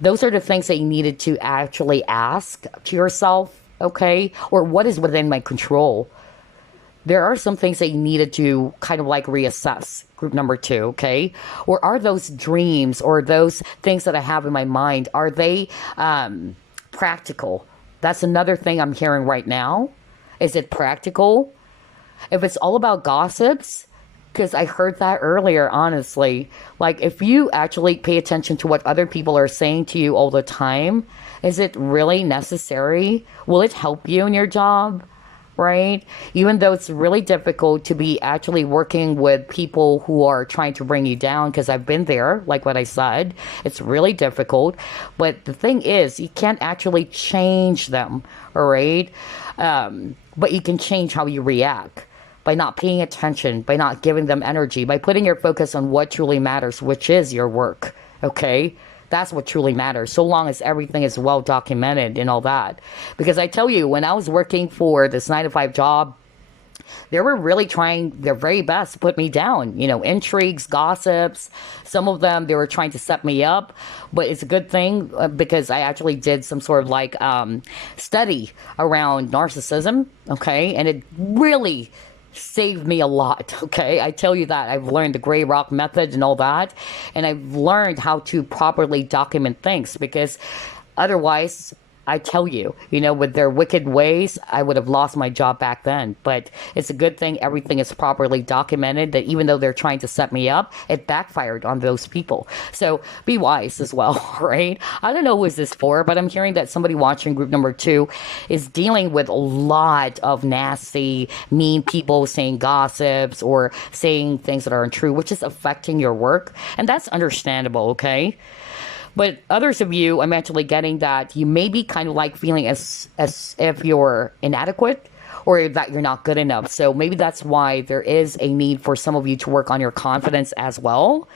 Those are the things that you needed to actually ask to yourself, okay? Or what is within my control? There are some things that you needed to kind of like reassess, group number 2, okay? Or are those dreams or those things that I have in my mind, are they practical? That's another thing I'm hearing right now. Is it practical? If it's all about gossips, because I heard that earlier, honestly. Like, if you actually pay attention to what other people are saying to you all the time, is it really necessary? Will it help you in your job? Right? Even though it's really difficult to be actually working with people who are trying to bring you down, because I've been there, like what I said, it's really difficult. But the thing is, you can't actually change them, all right? But you can change how you react by not paying attention, by not giving them energy, by putting your focus on what truly matters, which is your work, okay? That's what truly matters, so long as everything is well documented and all that. Because I tell you, when I was working for this 9-to-5 job, they were really trying their very best to put me down. You know, intrigues, gossips. Some of them, they were trying to set me up. But it's a good thing because I actually did some sort of like study around narcissism, okay? And it really saved me a lot, okay? I tell you that. I've learned the gray rock method and all that, and I've learned how to properly document things, because otherwise, I tell you, you know, with their wicked ways, I would have lost my job back then. But it's a good thing everything is properly documented, that even though they're trying to set me up, it backfired on those people. So be wise as well, right? I don't know who is this for, but I'm hearing that somebody watching group number 2 is dealing with a lot of nasty, mean people saying gossips or saying things that are untrue, which is affecting your work. And that's understandable, okay? But others of you, I'm actually getting that you may be kind of like feeling as if you're inadequate or that you're not good enough. So maybe that's why there is a need for some of you to work on your confidence as well.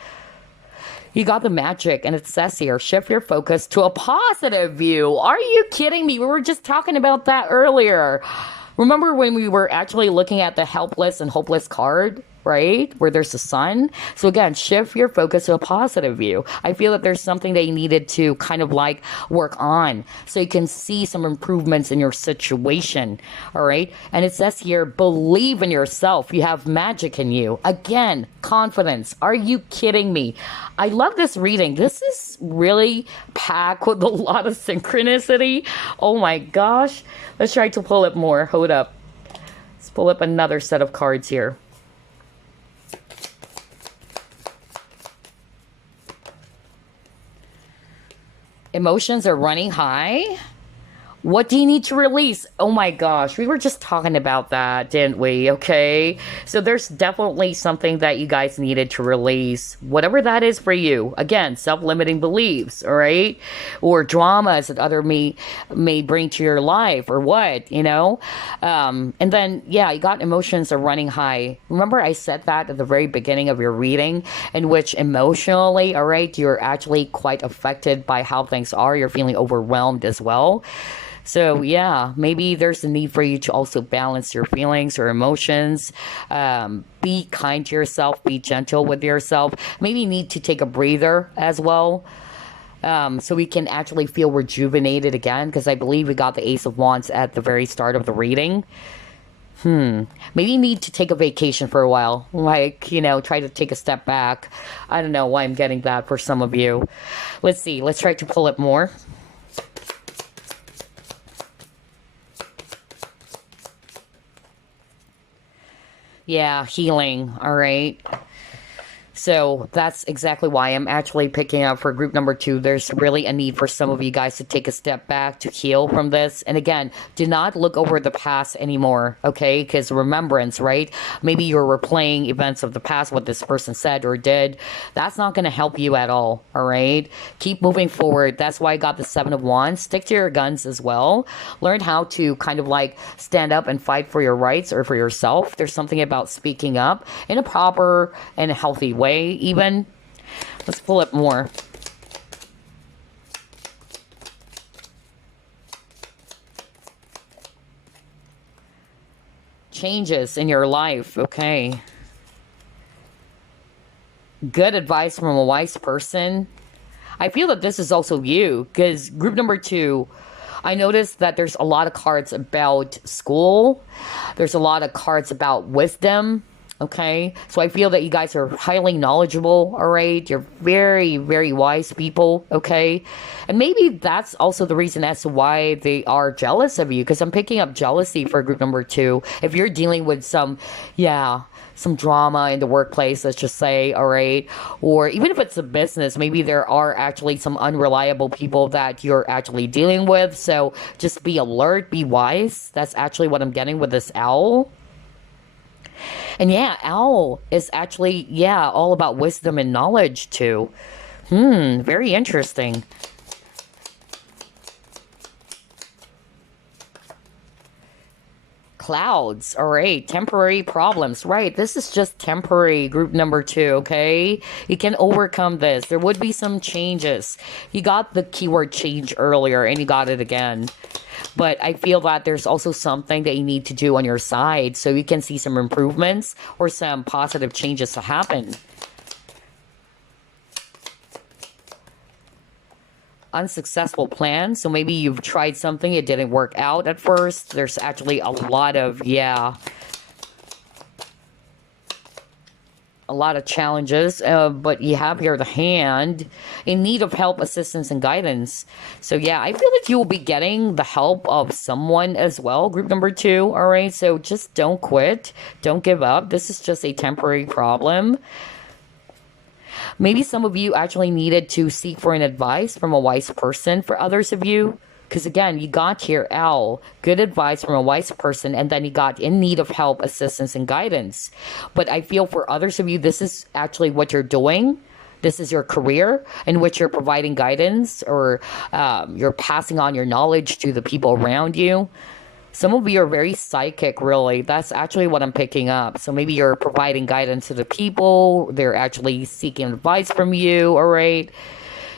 You got the magic, and it says here, shift your focus to a positive view. Are you kidding me? We were just talking about that earlier. Remember when we were actually looking at the helpless and hopeless card? Right? Where there's a sun. So again, shift your focus to a positive view. I feel that there's something that you needed to kind of like work on so you can see some improvements in your situation. All right. And it says here, believe in yourself. You have magic in you. Again, confidence. Are you kidding me? I love this reading. This is really packed with a lot of synchronicity. Oh my gosh. Let's try to pull it more. Hold up. Let's pull up another set of cards here. Emotions are running high. What do you need to release? Oh my gosh, we were just talking about that, didn't we? Okay, so there's definitely something that you guys needed to release, whatever that is for you. Again, self-limiting beliefs, all right, or dramas that other may bring to your life, or what, you know. And then yeah, you got emotions are running high. Remember I said that at the very beginning of your reading, in which emotionally, all right, you're actually quite affected by how things are. You're feeling overwhelmed as well. So yeah, maybe there's a need for you to also balance your feelings or emotions. Be kind to yourself. Be gentle with yourself. Maybe you need to take a breather as well. So we can actually feel rejuvenated again, because I believe we got the Ace of Wands at the very start of the reading. Maybe you need to take a vacation for a while. Like, you know, try to take a step back. I don't know why I'm getting that for some of you. Let's see. Let's try to pull it more. Yeah, healing. All right. So that's exactly why I'm actually picking up for group number 2. There's really a need for some of you guys to take a step back to heal from this. And again, do not look over the past anymore, okay? Because remembrance, right? Maybe you're replaying events of the past, what this person said or did. That's not going to help you at all right? Keep moving forward. That's why I got the 7 of Wands. Stick to your guns as well. Learn how to kind of like stand up and fight for your rights or for yourself. There's something about speaking up in a proper and healthy way. Even let's pull up more. Changes in your life. Okay. Good advice from a wise person. I feel that this is also you, because group number 2, I noticed that there's a lot of cards about school. There's a lot of cards about wisdom. Okay. So I feel that you guys are highly knowledgeable. All right. You're very, very wise people. Okay. And maybe that's also the reason as to why they are jealous of you, because I'm picking up jealousy for group number 2. If you're dealing with some drama in the workplace, let's just say, all right, or even if it's a business, maybe there are actually some unreliable people that you're actually dealing with. So just be alert, be wise. That's actually what I'm getting with this owl. And yeah, owl is actually, yeah, all about wisdom and knowledge too. Very interesting. Clouds. All right. Temporary problems. Right. This is just temporary. Group number 2. Okay. You can overcome this. There would be some changes. You got the keyword change earlier and you got it again. But I feel that there's also something that you need to do on your side so you can see some improvements or some positive changes to happen. Unsuccessful plan. So maybe you've tried something, it didn't work out at first. There's actually a lot of, a lot of challenges, but you have here the hand in need of help, assistance, and guidance. So yeah, I feel that you will be getting the help of someone as well, group number 2. All right, so just don't quit, don't give up. This is just a temporary problem. Maybe some of you actually needed to seek for an advice from a wise person. For others of you, because again, you got here, owl, good advice from a wise person, and then you got in need of help, assistance, and guidance. But I feel for others of you, this is actually what you're doing. This is your career in which you're providing guidance, or you're passing on your knowledge to the people around you. Some of you are very psychic, really. That's actually what I'm picking up. So maybe you're providing guidance to the people. They're actually seeking advice from you, all right?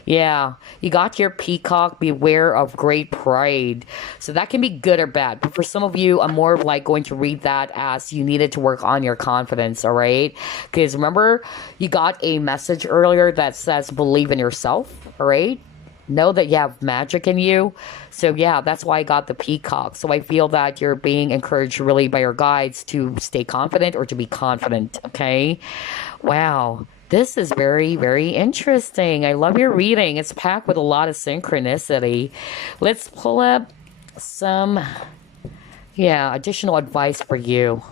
Yeah, you got your peacock, beware of great pride. So that can be good or bad. But for some of you, I'm more of like going to read that as you needed to work on your confidence, all right? Because remember, you got a message earlier that says believe in yourself, all right? Know that you have magic in you. So yeah, that's why I got the peacock. So I feel that you're being encouraged really by your guides to stay confident or to be confident, okay? Wow. This is very, very interesting. I love your reading. It's packed with a lot of synchronicity. Let's pull up some, additional advice for you.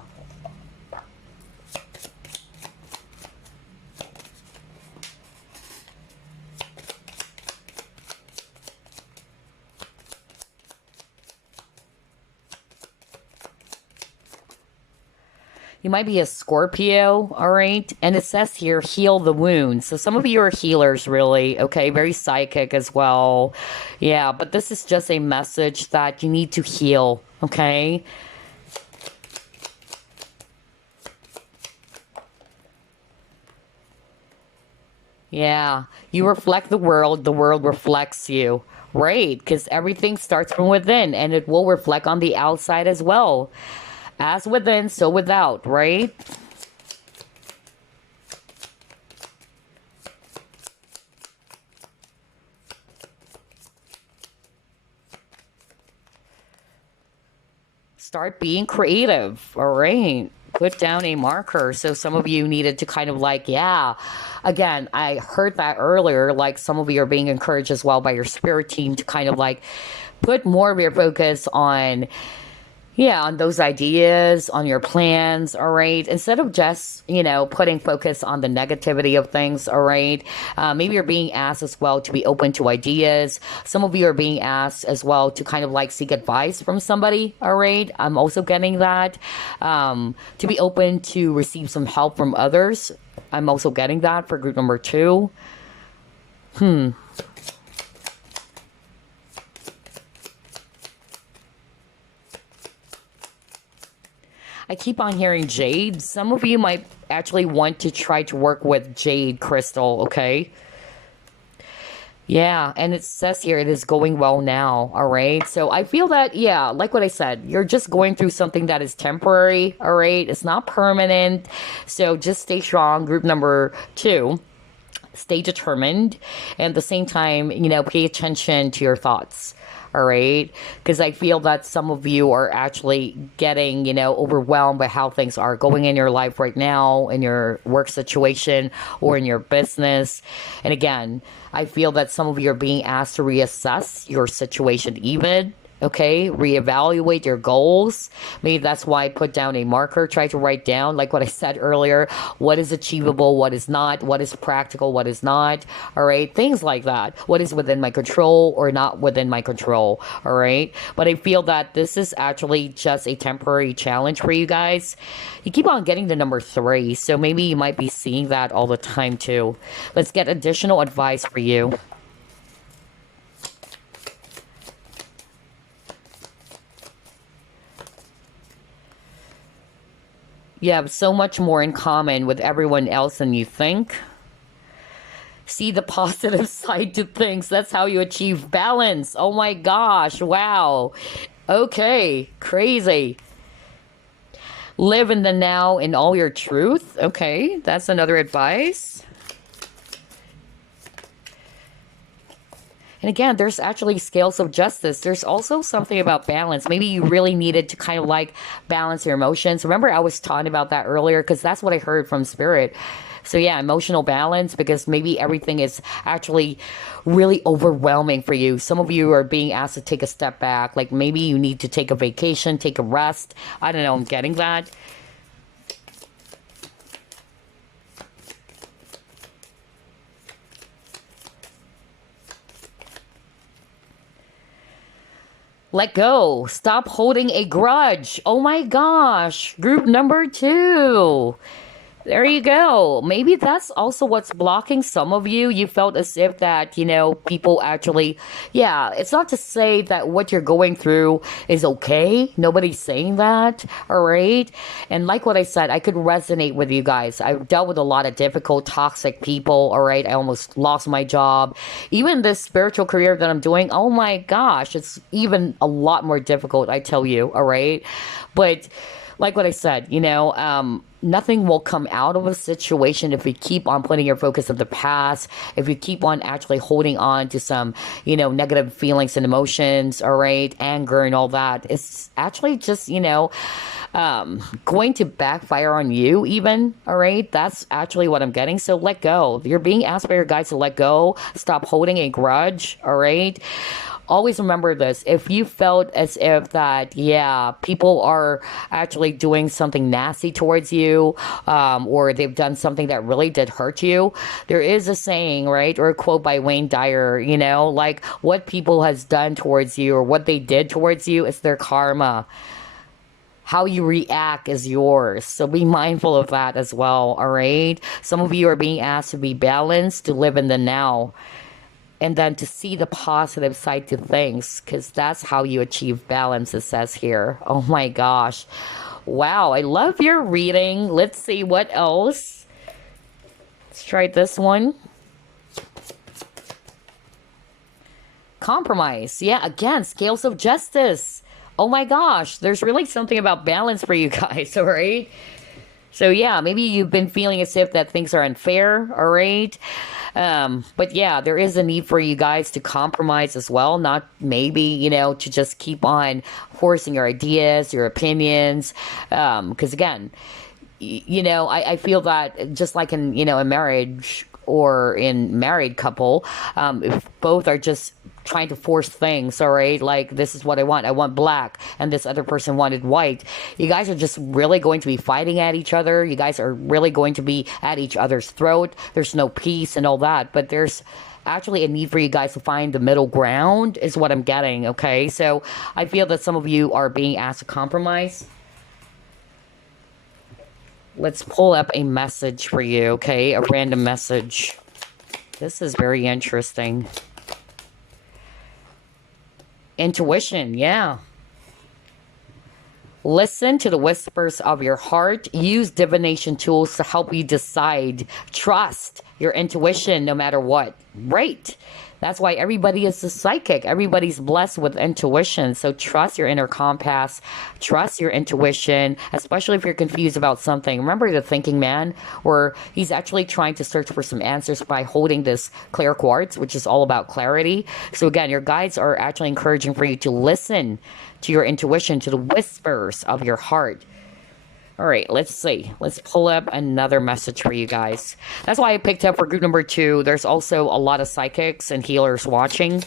You might be a Scorpio, all right? And it says here, heal the wound. So some of you are healers, really, okay? Very psychic as well. Yeah, but this is just a message that you need to heal, okay? Yeah, you reflect the world reflects you, right? Because everything starts from within, and it will reflect on the outside as well. As within, so without, right? Start being creative, all right? Put down a marker. So some of you needed to kind of like, again, I heard that earlier, like some of you are being encouraged as well by your spirit team to kind of like put more of your focus on on those ideas, on your plans, all right? Instead of just, putting focus on the negativity of things, all right? Maybe you're being asked as well to be open to ideas. Some of you are being asked as well to kind of like seek advice from somebody, all right? I'm also getting that. To be open to receive some help from others. I'm also getting that for group number 2. I keep on hearing jade. Some of you might actually want to try to work with jade crystal, okay? Yeah, and it says here it is going well now, all right? So I feel that, yeah, like what I said, you're just going through something that is temporary, all right? It's not permanent. So just stay strong. Group number two, stay determined. And at the same time, pay attention to your thoughts. All right. Because I feel that some of you are actually getting, overwhelmed by how things are going in your life right now, in your work situation or in your business. And again, I feel that some of you are being asked to reassess your situation even. Okay, reevaluate your goals. Maybe that's why I put down a marker, try to write down, like what I said earlier, what is achievable, what is not, what is practical, what is not. All right, things like that. What is within my control or not within my control. All right, but I feel that this is actually just a temporary challenge for you guys. You keep on getting the number 3, so maybe you might be seeing that all the time too. Let's get additional advice for you. You have so much more in common with everyone else than you think. See the positive side to things. That's how you achieve balance. Oh my gosh. Wow. Okay. Crazy. Live in the now in all your truth. Okay. That's another advice. And again, there's actually scales of justice. There's also something about balance. Maybe you really needed to kind of like balance your emotions. Remember, I was talking about that earlier because that's what I heard from Spirit. So yeah, emotional balance, because maybe everything is actually really overwhelming for you. Some of you are being asked to take a step back. Like maybe you need to take a vacation, take a rest. I don't know. I'm getting that. Let go. Stop holding a grudge. Oh my gosh. Group number 2. There you go. Maybe that's also what's blocking some of you. You felt as if that, people actually, yeah, it's not to say that what you're going through is okay. Nobody's saying that. All right. And like what I said, I could resonate with you guys. I've dealt with a lot of difficult, toxic people. All right. I almost lost my job. Even this spiritual career that I'm doing, oh my gosh, it's even a lot more difficult, I tell you. All right. But like what I said, nothing will come out of a situation if you keep on putting your focus on the past, if you keep on actually holding on to some, negative feelings and emotions, all right, anger and all that. It's actually just, going to backfire on you even, all right? That's actually what I'm getting. So let go. You're being asked by your guides to let go. Stop holding a grudge, all right? Always remember this. If you felt as if that, yeah, people are actually doing something nasty towards you, or they've done something that really did hurt you, there is a saying, right, or a quote by Wayne Dyer, like what people has done towards you or what they did towards you is their karma. How you react is yours. So be mindful of that as well, all right? Some of you are being asked to be balanced, to live in the now, and then to see the positive side to things, because that's how you achieve balance, it says here. Oh my gosh. Wow, I love your reading. Let's see what else. Let's try this one. Compromise. Yeah, again, scales of justice. Oh my gosh, there's really something about balance for you guys, all right? So yeah, maybe you've been feeling as if that things are unfair, all right? But yeah, there is a need for you guys to compromise as well. Not maybe, to just keep on forcing your ideas, your opinions. Because again, I feel that just like in, a marriage or in married couple, if both are just trying to force things, all right, like this is what I want black, and this other person wanted white, you guys are just really going to be fighting at each other. You guys are really going to be at each other's throat. There's no peace and all that, but there's actually a need for you guys to find the middle ground is what I'm getting. Okay, so I feel that some of you are being asked to compromise. Let's pull up a message for you, okay? A random message. This is very interesting. Intuition, yeah. Listen to the whispers of your heart. Use divination tools to help you decide. Trust your intuition no matter what. Right. That's why everybody is a psychic. Everybody's blessed with intuition. So trust your inner compass, trust your intuition, especially if you're confused about something. Remember the thinking man, where he's actually trying to search for some answers by holding this clear quartz, which is all about clarity. So again, your guides are actually encouraging for you to listen to your intuition, to the whispers of your heart. All right, let's see. Let's pull up another message for you guys. That's why I picked up for group number 2. There's also a lot of psychics and healers watching.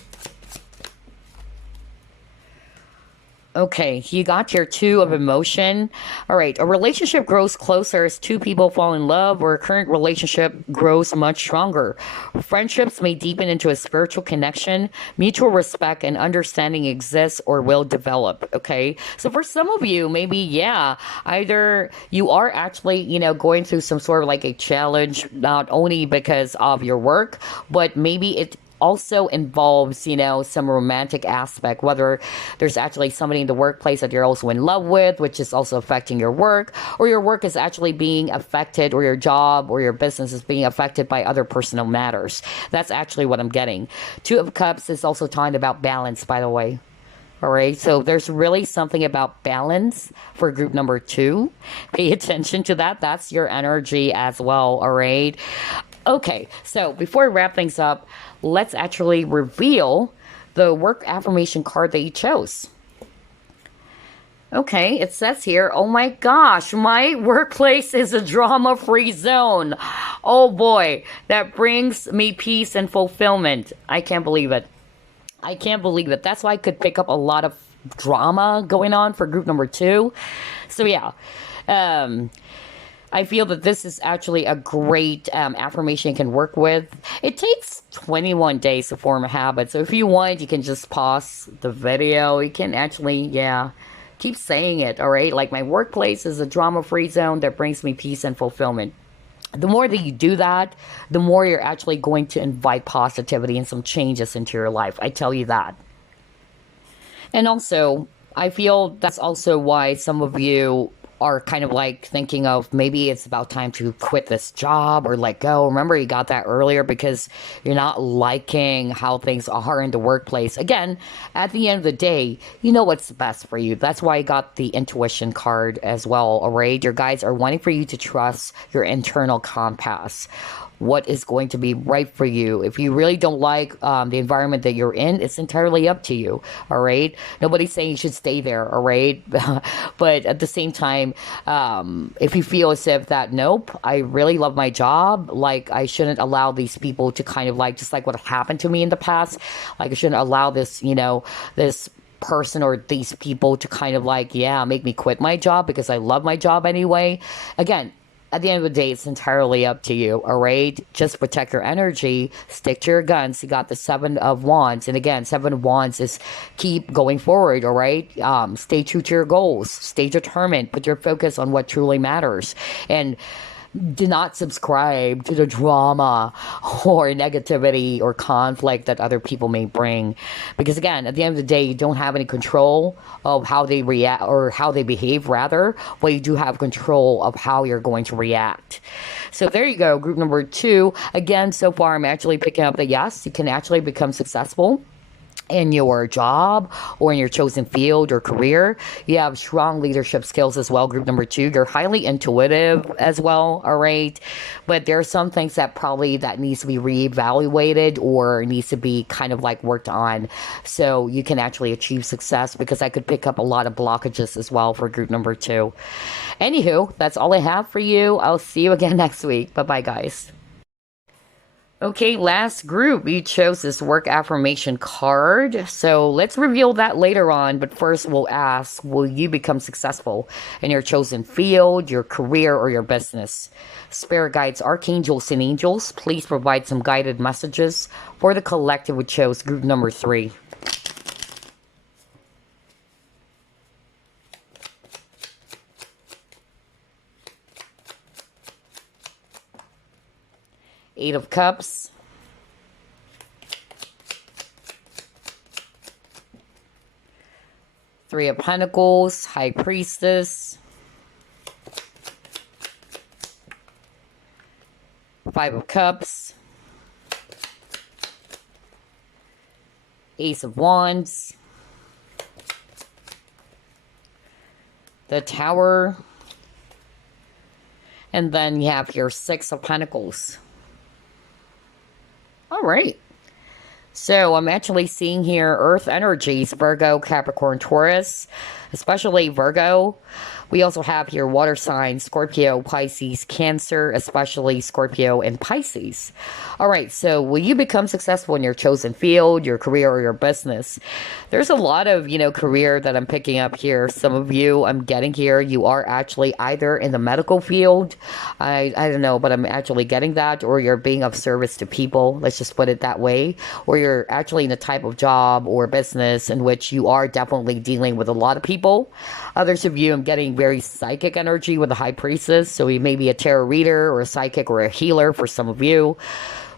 Okay, you got your 2 of emotion. All right, a relationship grows closer as 2 people fall in love, or a current relationship grows much stronger. Friendships may deepen into a spiritual connection. Mutual respect and understanding exists or will develop. Okay, so for some of you, maybe, yeah, either you are actually, going through some sort of like a challenge, not only because of your work, but maybe it also involves, some romantic aspect, whether there's actually somebody in the workplace that you're also in love with, which is also affecting your work, or your work is actually being affected, or your job or your business is being affected by other personal matters. That's actually what I'm getting. 2 of Cups is also talking about balance, by the way. All right, so there's really something about balance for group number 2. Pay attention to that. That's your energy as well. All right. Okay, so before we wrap things up, let's actually reveal the work affirmation card that you chose. Okay, it says here, oh my gosh, my workplace is a drama-free zone. Oh boy, that brings me peace and fulfillment. I can't believe it. I can't believe it. That's why I could pick up a lot of drama going on for group number 2. So yeah, I feel that this is actually a great affirmation you can work with. It takes 21 days to form a habit. So if you want, you can just pause the video. You can actually, keep saying it, all right? Like, my workplace is a drama-free zone that brings me peace and fulfillment. The more that you do that, the more you're actually going to invite positivity and some changes into your life. I tell you that. And also, I feel that's also why some of you are kind of like thinking of maybe it's about time to quit this job or let go. Remember, you got that earlier because you're not liking how things are in the workplace. Again, at the end of the day, you know what's best for you. That's why I got the intuition card as well, all right? Your guides are wanting for you to trust your internal compass. What is going to be right for you. If you really don't like the environment that you're in, it's entirely up to you, all right? Nobody's saying you should stay there, all right? But at the same time, if you feel as if that, nope, I really love my job, like I shouldn't allow these people to kind of like, just like what happened to me in the past, like I shouldn't allow this, this person or these people to kind of like, make me quit my job because I love my job anyway. Again, at the end of the day, it's entirely up to you, all right? Just protect your energy, stick to your guns. You got the 7 of Wands. And again, 7 of Wands is keep going forward, all right? Stay true to your goals. Stay determined. Put your focus on what truly matters. And do not subscribe to the drama or negativity or conflict that other people may bring. Because again, at the end of the day, you don't have any control of how they react or how they behave, rather, but you do have control of how you're going to react. So there you go, group number 2. Again, so far I'm actually picking up that yes, you can actually become successful in your job or in your chosen field or career. You have strong leadership skills as well, group number 2. You're highly intuitive as well, all right? But there are some things that probably that needs to be reevaluated or needs to be kind of like worked on so you can actually achieve success, because I could pick up a lot of blockages as well for group number 2. Anywho, that's all I have for you. I'll see you again next week. Bye-bye, guys. Okay, last group, you chose this work affirmation card. So let's reveal that later on. But first, we'll ask, will you become successful in your chosen field, your career, or your business? Spirit guides, archangels, and angels, please provide some guided messages for the collective who chose group number 3. Eight of Cups. Three of Pentacles, High Priestess. Five of Cups. Ace of Wands, the Tower, and then you have your Six of Pentacles. All right. So I'm actually seeing here Earth energies, Virgo, Capricorn, Taurus, especially Virgo. We also have here water signs, Scorpio, Pisces, Cancer, especially Scorpio and Pisces. All right, so will you become successful in your chosen field, your career, or your business? There's a lot of, career that I'm picking up here. Some of you I'm getting here, you are actually either in the medical field, I don't know, but I'm actually getting that, or you're being of service to people, let's just put it that way, or you're actually in a type of job or business in which you are definitely dealing with a lot of people. Others of you, I'm getting very psychic energy with the High Priestess, so you may be a tarot reader or a psychic or a healer for some of you.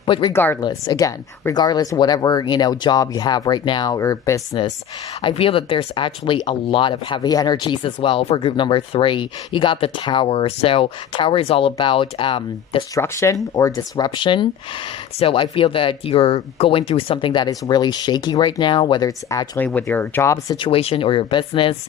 But regardless, again, regardless of whatever, job you have right now or business, I feel that there's actually a lot of heavy energies as well for group number 3. You got the Tower. So Tower is all about destruction or disruption. So I feel that you're going through something that is really shaky right now, whether it's actually with your job situation or your business.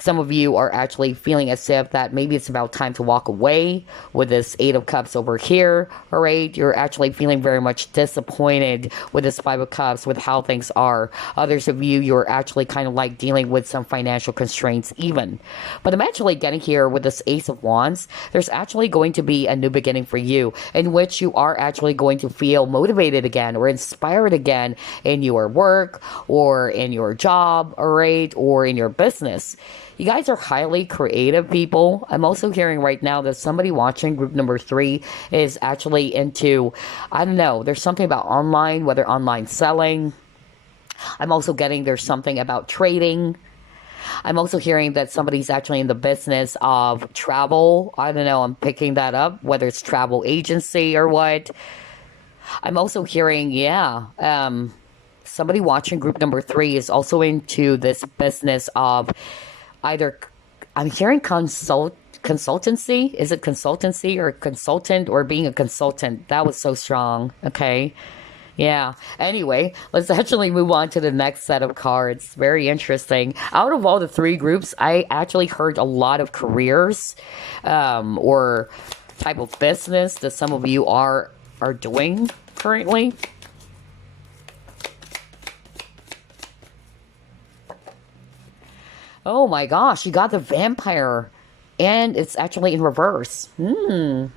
Some of you are actually feeling as if that maybe it's about time to walk away with this Eight of Cups over here. All right. You're actually feeling very much disappointed with this Five of Cups, with how things are. Others of you, you're actually kind of like dealing with some financial constraints even. But I'm actually getting here with this Ace of Wands. There's actually going to be a new beginning for you in which you are actually going to feel motivated again or inspired again in your work or in your job, all right, or in your business. You guys are highly creative people. I'm also hearing right now that somebody watching group number 3 is actually into, I don't know, there's something about online, whether online selling. I'm also getting there's something about trading. I'm also hearing that somebody's actually in the business of travel. I don't know, I'm picking that up, whether it's travel agency or what. I'm also hearing, somebody watching group number 3 is also into this business of either, I'm hearing consultancy. Is it consultancy or consultant or being a consultant? That was so strong. Okay. Yeah. Anyway, let's actually move on to the next set of cards. Very interesting. Out of all the 3 groups, I actually heard a lot of careers or type of business that some of you are doing currently. Oh my gosh, you got the Vampire. And it's actually in reverse. You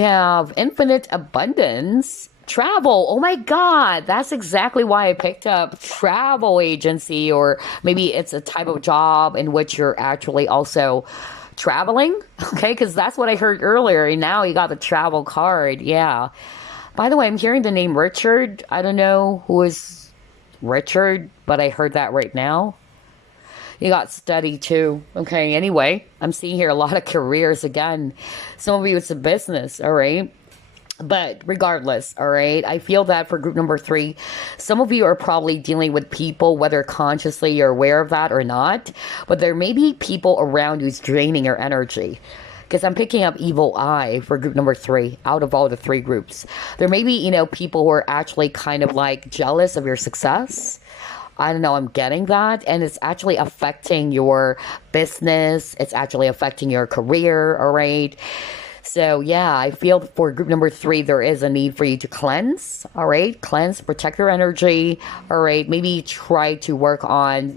have infinite abundance. Travel. Oh my God. That's exactly why I picked up travel agency, or maybe it's a type of job in which you're actually also traveling. Okay, because that's what I heard earlier. And now you got the travel card. Yeah. By the way, I'm hearing the name Richard. I don't know who is Richard, but I heard that right now. You got study too. Okay, anyway, I'm seeing here a lot of careers again. Some of you, it's a business, all right? But regardless, all right, I feel that for group number 3, some of you are probably dealing with people, whether consciously you're aware of that or not, but there may be people around who's draining your energy. Because I'm picking up evil eye for group number 3 out of all the 3 groups. There may be, people who are actually kind of like jealous of your success. I don't know, I'm getting that. And it's actually affecting your business. It's actually affecting your career, all right? So yeah, I feel for group number 3, there is a need for you to cleanse, all right? Cleanse, protect your energy, all right? Maybe try to work on,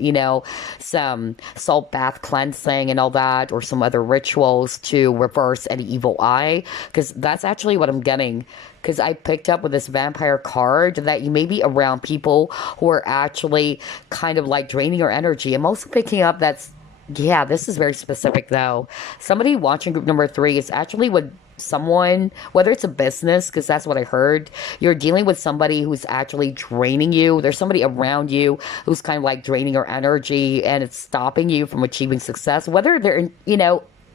some salt bath cleansing and all that, or some other rituals to reverse any evil eye, because that's actually what I'm getting. Because I picked up with this Vampire card that you may be around people who are actually kind of like draining your energy. I'm also picking up that's, yeah, this is very specific though. Somebody watching group number 3 is actually with someone, whether it's a business, because that's what I heard. You're dealing with somebody who's actually draining you. There's somebody around you who's kind of like draining your energy, and it's stopping you from achieving success, whether they're,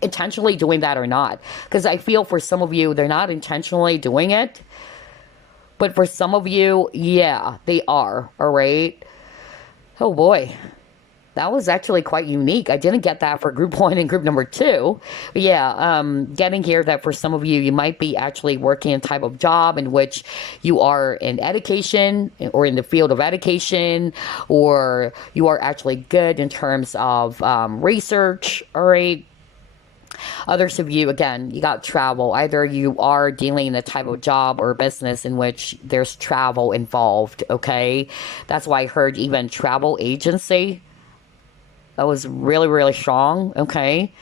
intentionally doing that or not. Because I feel for some of you, they're not intentionally doing it. But for some of you, yeah, they are. All right. Oh boy. That was actually quite unique. I didn't get that for group one and group number two. But yeah, getting here that for some of you, you might be actually working a type of job in which you are in education or in the field of education, or you are actually good in terms of research, all right? Others of you, again, you got travel. Either you are dealing in a type of job or business in which there's travel involved, okay? That's why I heard even travel agency. That was really, really strong, okay?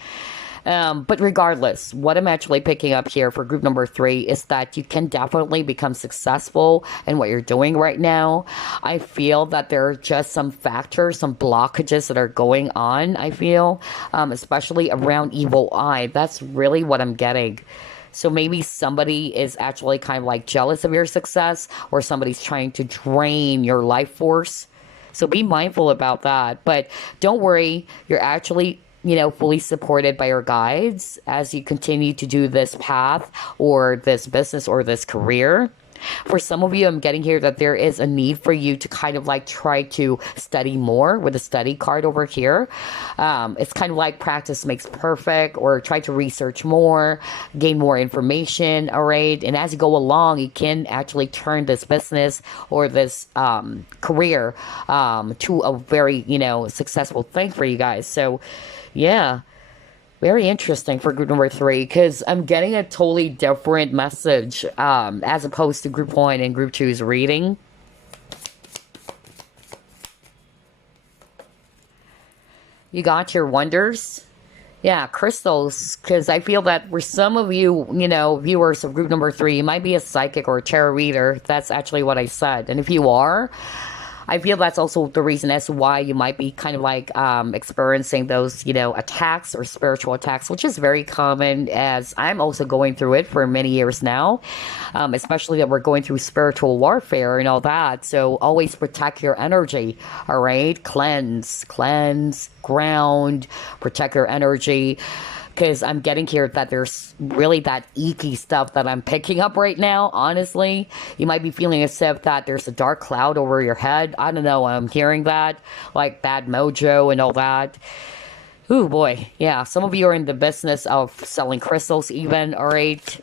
But regardless, what I'm actually picking up here for group number three is that you can definitely become successful in what you're doing right now. I feel that there are just some factors, some blockages that are going on, I feel, especially around evil eye. That's really what I'm getting. So maybe somebody is actually kind of like jealous of your success, or somebody's trying to drain your life force. So be mindful about that. But don't worry, you're actually, fully supported by your guides as you continue to do this path or this business or this career. For some of you, I'm getting here that there is a need for you to kind of like try to study more with the study card over here. It's kind of like practice makes perfect, or try to research more, gain more information, all right? And as you go along, you can actually turn this business or this career to a very, successful thing for you guys. So, yeah. Very interesting for group number three, because I'm getting a totally different message as opposed to group one and group two's reading. You got your wonders. Yeah, crystals, because I feel that for some of you, viewers of group number three, you might be a psychic or a tarot reader. That's actually what I said. And if you are, I feel that's also the reason as to why you might be kind of like experiencing those, attacks or spiritual attacks, which is very common, as I'm also going through it for many years now, especially that we're going through spiritual warfare and all that. So always protect your energy, all right? Cleanse, ground, protect your energy. Because I'm getting here that there's really that icky stuff that I'm picking up right now, honestly. You might be feeling as if that there's a dark cloud over your head. I don't know, I'm hearing that. Like bad mojo and all that. Ooh, boy. Yeah, some of you are in the business of selling crystals even, all right?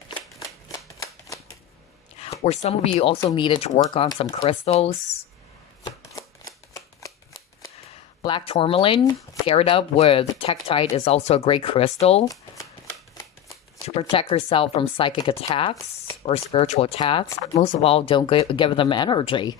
Or some of you also needed to work on some crystals. Black tourmaline paired up with tektite is also a great crystal to protect yourself from psychic attacks or spiritual attacks. But most of all, don't give them energy.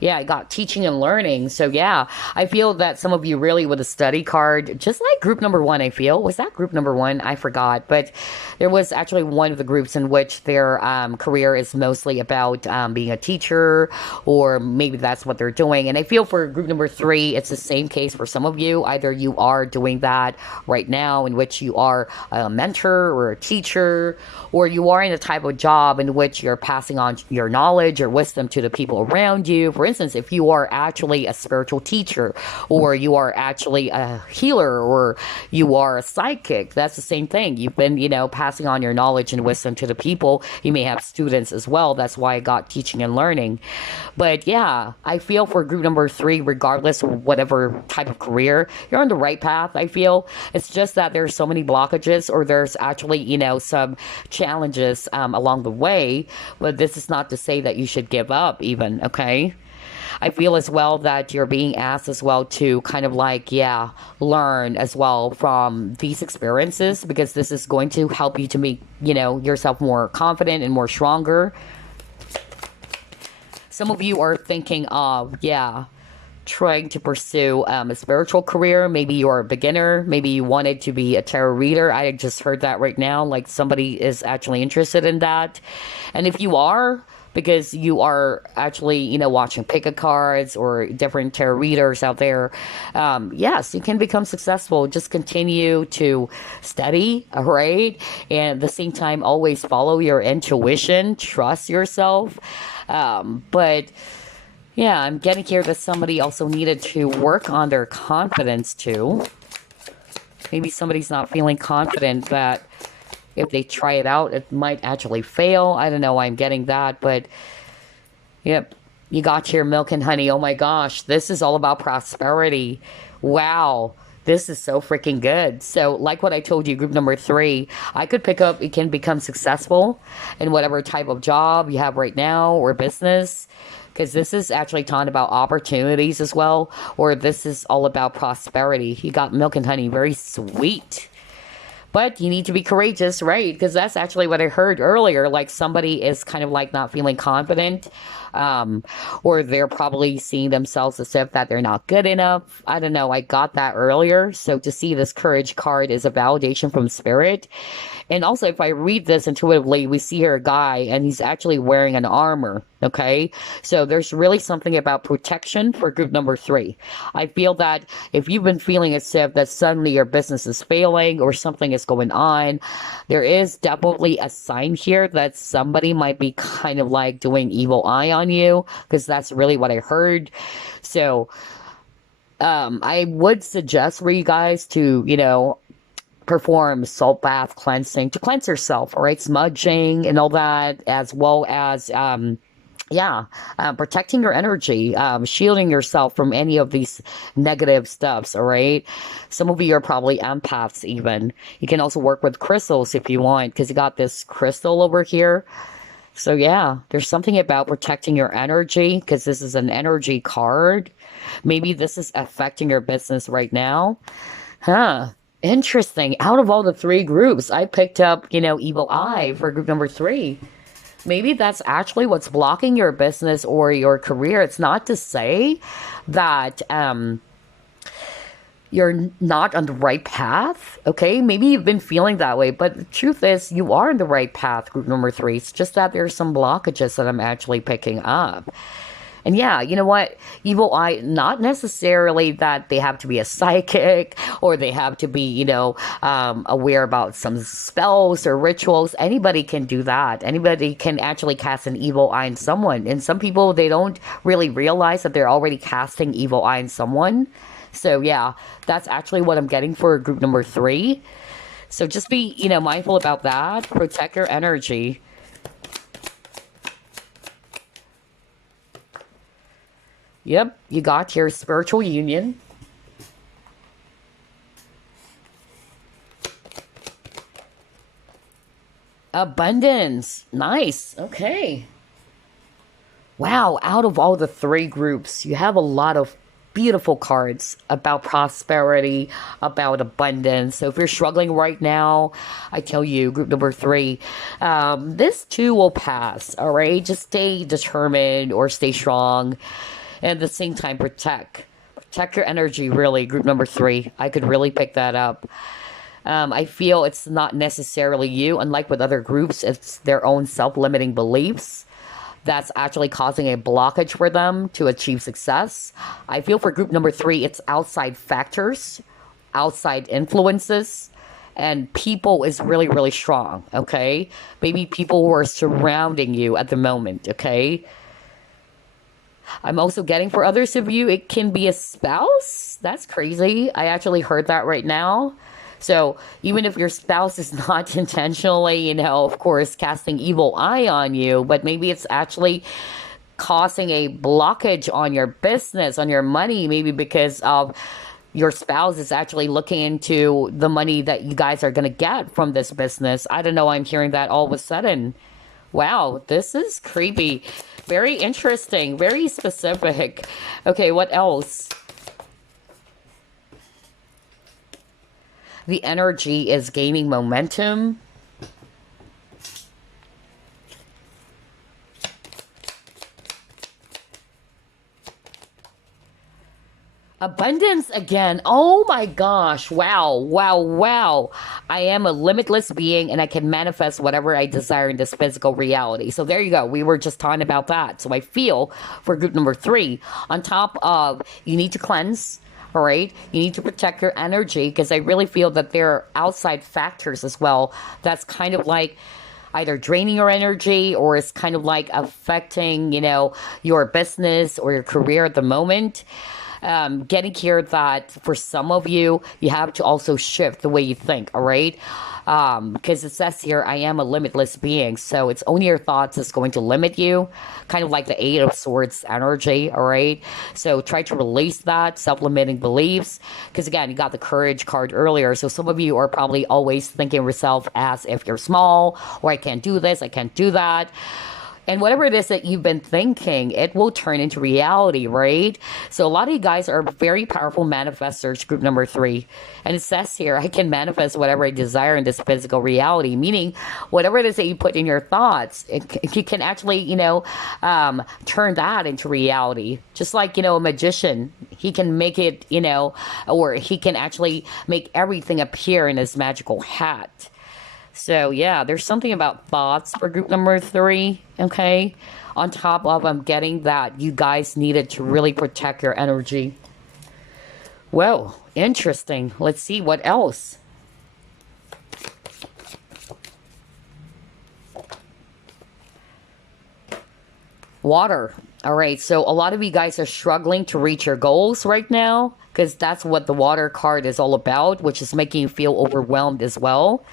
Yeah, I got teaching and learning. So yeah, I feel that some of you really with a study card, just like group number one, I feel. Was that group number one? I forgot. But there was actually one of the groups in which their career is mostly about being a teacher, or maybe that's what they're doing. And I feel for group number three, it's the same case for some of you. Either you are doing that right now, in which you are a mentor or a teacher, or you are in a type of job in which you're passing on your knowledge or wisdom to the people around you. For instance, if you are actually a spiritual teacher, or you are actually a healer, or you are a psychic, that's the same thing. You've been, passing on your knowledge and wisdom to the people. You may have students as well. That's why I got teaching and learning. But yeah, I feel for group number three, regardless of whatever type of career, you're on the right path, I feel. It's just that there's so many blockages, or there's actually, some challenges along the way. But this is not to say that you should give up even, okay? I feel as well that you're being asked as well to kind of like, learn as well from these experiences, because this is going to help you to make, yourself more confident and more stronger. Some of you are thinking of, trying to pursue a spiritual career. Maybe you're a beginner. Maybe you wanted to be a tarot reader. I just heard that right now. Like somebody is actually interested in that. And if you are, because you are actually, watching pick-a cards or different tarot readers out there, yes, you can become successful. Just continue to study, all right? And at the same time, always follow your intuition. Trust yourself. But yeah, I'm getting here that somebody also needed to work on their confidence too. Maybe somebody's not feeling confident that if they try it out, it might actually fail. I don't know why I'm getting that, but yep. You got your milk and honey. Oh my gosh, this is all about prosperity. Wow. This is so freaking good. So, like what I told you, group number three, I could pick up, you can become successful in whatever type of job you have right now or business. Because this is actually talking about opportunities as well, or this is all about prosperity. You got milk and honey, very sweet. But you need to be courageous, right? Because that's actually what I heard earlier. Like somebody is kind of like not feeling confident, um, or they're probably seeing themselves as if that they're not good enough. I don't know. I got that earlier. So to see this courage card is a validation from spirit. And also, if I read this intuitively, we see here a guy and he's actually wearing an armor. Okay. So there's really something about protection for group number three. I feel that if you've been feeling as if that suddenly your business is failing or something is going on, there is definitely a sign here that somebody might be kind of like doing evil eye on you, because that's really what I heard. So, I would suggest for you guys to, perform salt bath cleansing to cleanse yourself, all right? Smudging and all that, as well as, protecting your energy, shielding yourself from any of these negative stuffs, all right? Some of you are probably empaths even. You can also work with crystals if you want, because you got this crystal over here. So yeah, there's something about protecting your energy, because this is an energy card. Maybe this is affecting your business right now. Huh. Interesting. Out of all the three groups, I picked up, evil eye for group number three. Maybe that's actually what's blocking your business or your career. It's not to say that you're not on the right path. Okay, maybe you've been feeling that way, but the truth is you are on the right path, group number three. It's just that there's some blockages that I'm actually picking up. And yeah, you know what? Evil eye, not necessarily that they have to be a psychic or they have to be, aware about some spells or rituals. Anybody can do that. Anybody can actually cast an evil eye on someone. And some people, they don't really realize that they're already casting evil eye on someone. So yeah, that's actually what I'm getting for group number three. So just be, mindful about that. Protect your energy. Yep, you got your spiritual union. Abundance. Nice. Okay. Wow, out of all the three groups, you have a lot of beautiful cards about prosperity, about abundance. So if you're struggling right now, I tell you, group number three, this too will pass. All right. Just stay determined or stay strong. And at the same time, protect your energy, really. Group number three, I could really pick that up. I feel it's not necessarily you. Unlike with other groups, it's their own self-limiting beliefs that's actually causing a blockage for them to achieve success. I feel for group number three, it's outside factors, outside influences, and people is really, really strong, okay? Maybe people who are surrounding you at the moment, okay? I'm also getting for others of you, it can be a spouse. That's crazy. I actually heard that right now. So even if your spouse is not intentionally, of course, casting evil eye on you, but maybe it's actually causing a blockage on your business, on your money, maybe because of your spouse is actually looking into the money that you guys are going to get from this business. I don't know. I'm hearing that all of a sudden. Wow, this is creepy. Very interesting. Very specific. Okay, what else? The energy is gaining momentum. Abundance again. Oh my gosh. Wow. Wow. Wow. I am a limitless being and I can manifest whatever I desire in this physical reality. So there you go. We were just talking about that. So I feel for group number three, on top of you need to cleanse. All right. You need to protect your energy, because I really feel that there are outside factors as well. That's kind of like either draining your energy or it's kind of like affecting, your business or your career at the moment. getting here that for some of you, you have to also shift the way you think, all right? Because it says here, I am a limitless being. So it's only your thoughts that's going to limit you, kind of like the Eight of Swords energy, all right? So try to release that self-limiting beliefs. Because again, you got the Courage card earlier. So some of you are probably always thinking of yourself as if you're small, or I can't do this, I can't do that. And whatever it is that you've been thinking, it will turn into reality, right? So a lot of you guys are very powerful manifestors, group number 3. And it says here, I can manifest whatever I desire in this physical reality, meaning whatever it is that you put in your thoughts, you can actually, turn that into reality. Just like, a magician, he can make it, or he can actually make everything appear in his magical hat. So, yeah, there's something about thoughts for group number 3, okay? On top of, I'm getting that you guys needed to really protect your energy. Well, interesting. Let's see what else. Water. All right, so a lot of you guys are struggling to reach your goals right now because that's what the water card is all about, which is making you feel overwhelmed as well.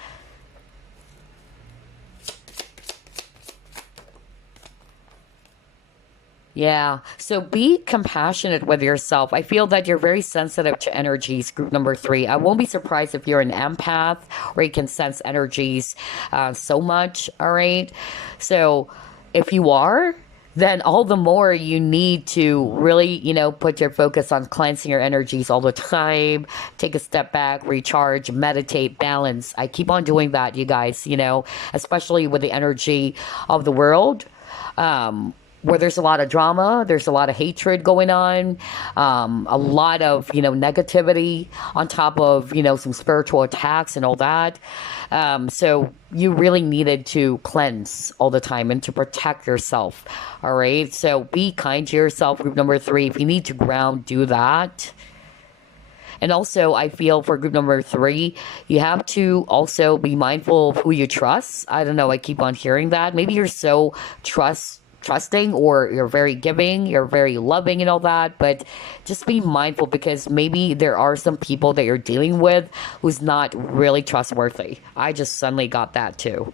Yeah, so be compassionate with yourself. I feel that you're very sensitive to energies, group number 3. I won't be surprised if you're an empath or you can sense energies so much, all right? So if you are, then all the more you need to really, put your focus on cleansing your energies all the time. Take a step back, recharge, meditate, balance. I keep on doing that, you guys, especially with the energy of the world. Where there's a lot of drama, there's a lot of hatred going on, a lot of, negativity on top of, some spiritual attacks and all that. So you really needed to cleanse all the time and to protect yourself. All right. So be kind to yourself, group number 3. If you need to ground, do that. And also, I feel for group number 3, you have to also be mindful of who you trust. I don't know. I keep on hearing that. Maybe you're so trusting, or you're very giving, you're very loving and all that, but just be mindful because maybe there are some people that you're dealing with who's not really trustworthy. I just suddenly got that too.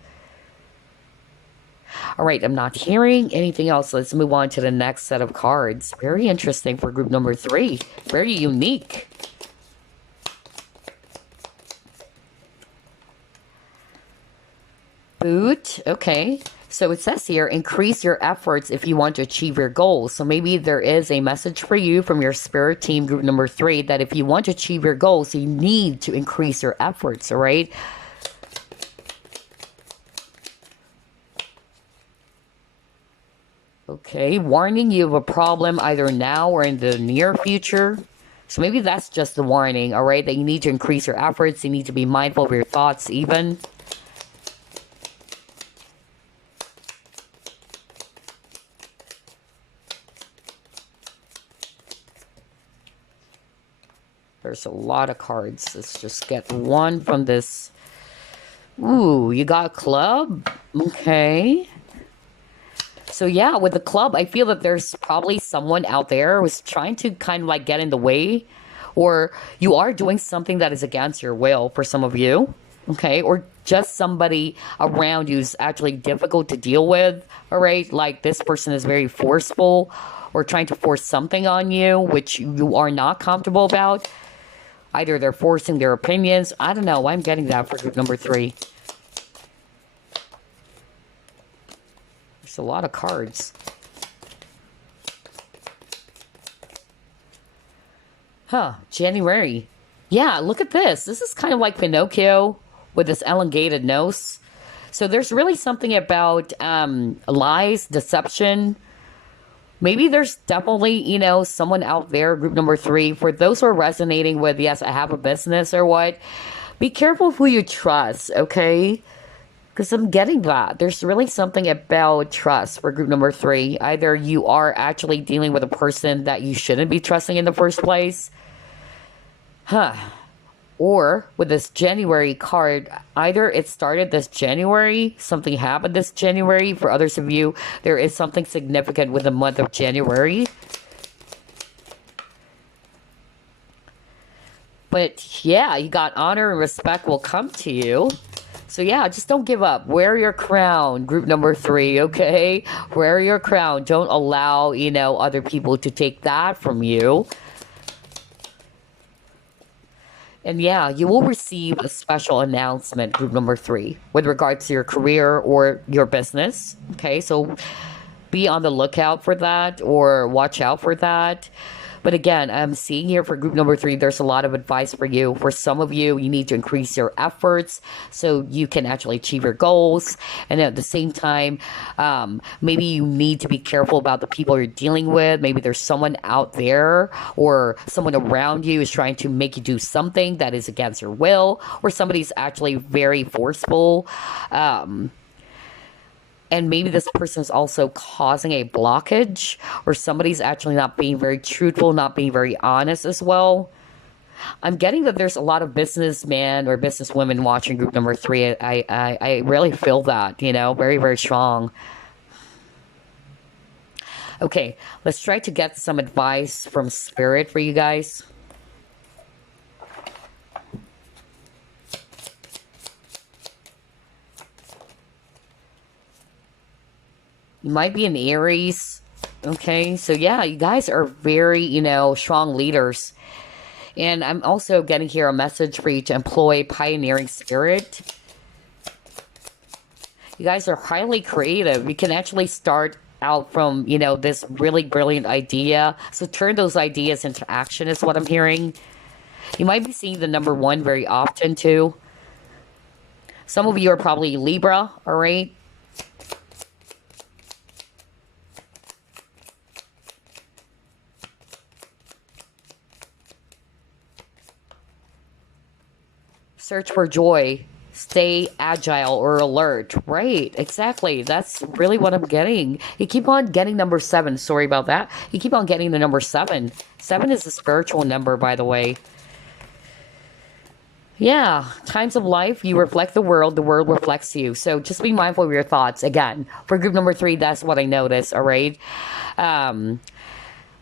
All right, I'm not hearing anything else. Let's move on to the next set of cards. Very interesting for group number 3. Very unique. Boot. Okay. So it says here, increase your efforts if you want to achieve your goals. So maybe there is a message for you from your spirit team, group number 3, that if you want to achieve your goals, you need to increase your efforts, all right? Okay, warning you of a problem either now or in the near future. So maybe that's just the warning, all right? That you need to increase your efforts. You need to be mindful of your thoughts even. There's a lot of cards. Let's just get one from this. Ooh, you got a club? Okay. So yeah, with the club, I feel that there's probably someone out there who's trying to kind of like get in the way. Or you are doing something that is against your will for some of you. Okay, or just somebody around you is actually difficult to deal with. All right, like this person is very forceful or trying to force something on you, which you are not comfortable about. Either they're forcing their opinions. I don't know. I'm getting that for group number 3. There's a lot of cards. Huh. January. Yeah, look at this. This is kind of like Pinocchio with this elongated nose. So there's really something about lies, deception. Maybe there's definitely, someone out there, group number 3, for those who are resonating with, yes, I have a business or what. Be careful of who you trust, okay? Because I'm getting that. There's really something about trust for group number 3. Either you are actually dealing with a person that you shouldn't be trusting in the first place. Or with this January card, either it started this January, something happened this January. For others of you, there is something significant with the month of January. But yeah, you got honor and respect will come to you. So yeah, just don't give up. Wear your crown, group number 3, okay? Wear your crown. Don't allow, other people to take that from you. And yeah, you will receive a special announcement, group number 3, with regards to your career or your business. Okay, so be on the lookout for that or watch out for that. But again, I'm seeing here for group number 3, there's a lot of advice for you. For some of you, you need to increase your efforts so you can actually achieve your goals. And at the same time, maybe you need to be careful about the people you're dealing with. Maybe there's someone out there or someone around you is trying to make you do something that is against your will, or somebody's actually very forceful. And maybe this person is also causing a blockage, or somebody's actually not being very truthful, not being very honest as well. I'm getting that there's a lot of businessmen or businesswomen watching group number 3. I really feel that, very, very strong. Okay, let's try to get some advice from Spirit for you guys. You might be an Aries. Okay, so yeah, you guys are very, strong leaders. And I'm also getting here a message for you to employ pioneering spirit. You guys are highly creative. You can actually start out from, this really brilliant idea. So turn those ideas into action is what I'm hearing. You might be seeing the number 1 very often too. Some of you are probably Libra, all right? Search for joy. Stay agile or alert. Right, exactly. That's really what I'm getting. You keep on getting number 7. Sorry about that. You keep on getting the number 7. 7 is a spiritual number, by the way. Yeah, times of life, you reflect the world reflects you. So just be mindful of your thoughts. Again, for group number 3, that's what I noticed, all right?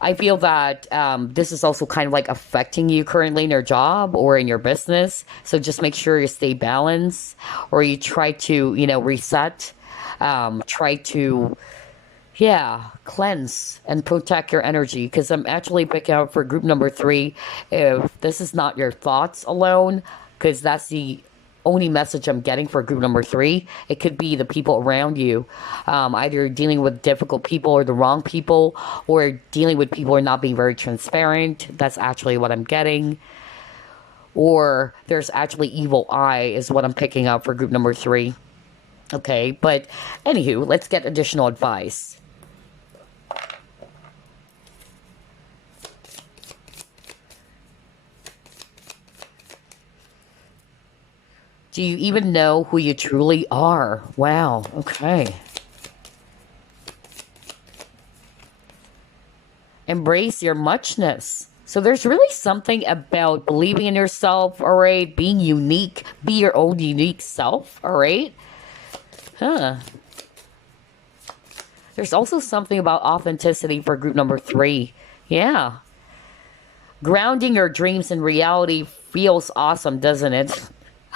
I feel that this is also kind of like affecting you currently in your job or in your business. So just make sure you stay balanced, or you try to, reset, try to, cleanse and protect your energy. Because I'm actually picking out for group number 3, if this is not your thoughts alone, because that's the only message I'm getting for group number 3. It could be the people around you, either dealing with difficult people or the wrong people, or dealing with people who are not being very transparent. That's actually what I'm getting. Or there's actually evil eye is what I'm picking up for group number 3. Okay, but anywho, let's get additional advice. Do you even know who you truly are? Wow, okay. Embrace your muchness. So there's really something about believing in yourself, all right? Being unique. Be your own unique self, all right? There's also something about authenticity for group number 3. Yeah. Grounding your dreams in reality feels awesome, doesn't it?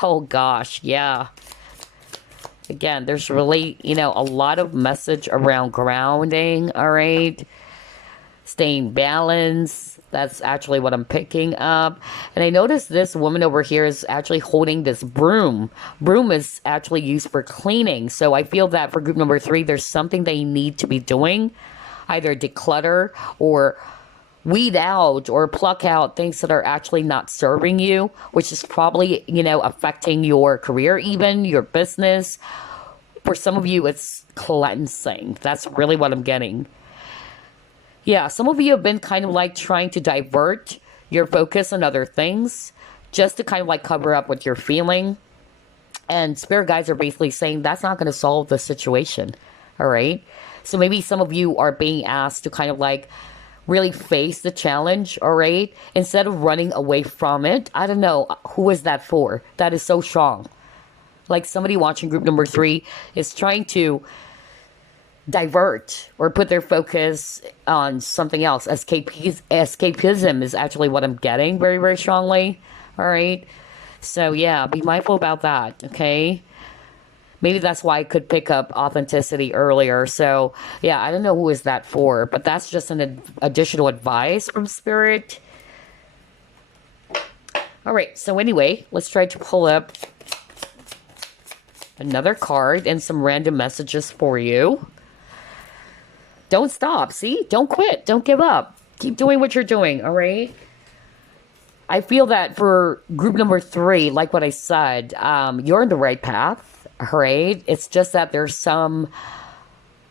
Oh gosh, yeah. Again, there's really, a lot of message around grounding, all right? Staying balanced. That's actually what I'm picking up. And I noticed this woman over here is actually holding this broom. Broom is actually used for cleaning. So I feel that for group number 3, there's something they need to be doing. Either declutter or weed out or pluck out things that are actually not serving you, which is probably, affecting your career, even your business. For some of you, it's cleansing. That's really what I'm getting. Yeah, some of you have been kind of like trying to divert your focus on other things just to kind of like cover up what you're feeling. And spirit guides are basically saying that's not going to solve the situation. All right. So maybe some of you are being asked to kind of like really face the challenge, all right? Instead of running away from it. I don't know. Who is that for? That is so strong. Like somebody watching group number 3 is trying to divert or put their focus on something else. Escapism is actually what I'm getting very, very strongly. All right. So yeah, be mindful about that. Okay. Maybe that's why I could pick up authenticity earlier. So yeah, I don't know who is that for, but that's just an additional advice from Spirit. All right. So anyway, let's try to pull up another card and some random messages for you. Don't stop. See? Don't quit. Don't give up. Keep doing what you're doing. All right. I feel that for group number 3, like what I said, you're in the right path. All right. It's just that there's some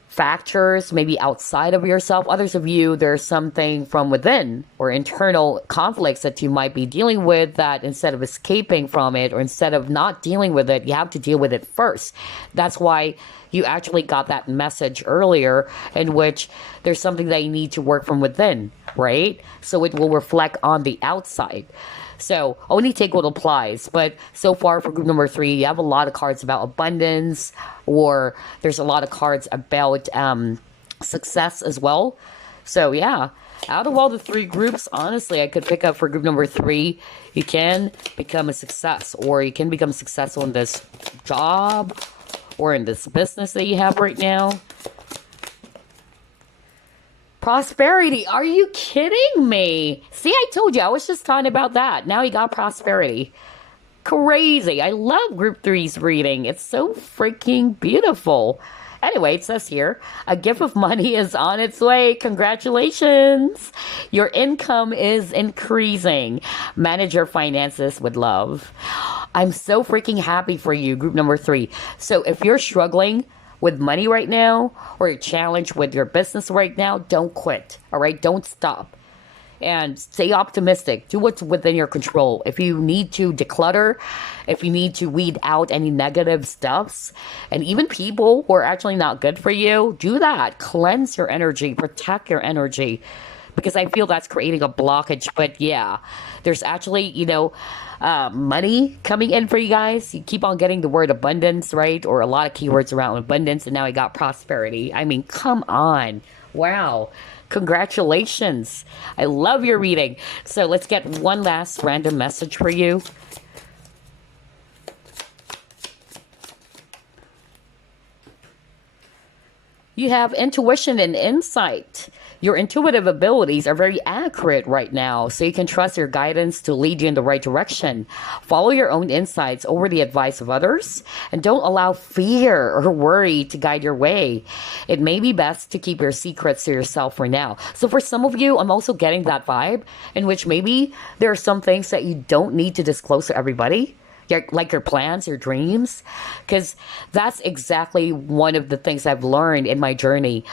factors maybe outside of yourself. Others of you, there's something from within or internal conflicts that you might be dealing with, that instead of escaping from it or instead of not dealing with it, you have to deal with it first. That's why you actually got that message earlier, in which there's something that you need to work from within, right? So it will reflect on the outside. So only take what applies. But so far for group number 3, you have a lot of cards about abundance, or there's a lot of cards about success as well. So yeah, out of all the 3 groups, honestly, I could pick up for group number 3, you can become a success, or you can become successful in this job or in this business that you have right now. Prosperity. Are you kidding me? See, I told you. I was just talking about that. Now you got prosperity. Crazy. I love group 3's reading. It's so freaking beautiful. Anyway, it says here, a gift of money is on its way. Congratulations. Your income is increasing. Manage your finances with love. I'm so freaking happy for you, group number 3. So if you're struggling with money right now, or you're challenged with your business right now, don't quit. All right? Don't stop. And stay optimistic. Do what's within your control. If you need to declutter, if you need to weed out any negative stuffs, and even people who are actually not good for you, do that. Cleanse your energy. Protect your energy. Because I feel that's creating a blockage. But yeah, there's actually, money coming in for you guys. You keep on getting the word abundance, right? Or a lot of keywords around abundance. And now I got prosperity. I mean, come on. Wow. Congratulations. I love your reading. So let's get one last random message for you. You have intuition and insight. Your intuitive abilities are very accurate right now, so you can trust your guidance to lead you in the right direction. Follow your own insights over the advice of others, and don't allow fear or worry to guide your way. It may be best to keep your secrets to yourself for now. So for some of you, I'm also getting that vibe in which maybe there are some things that you don't need to disclose to everybody. Like your plans, your dreams, because that's exactly one of the things I've learned in my journey.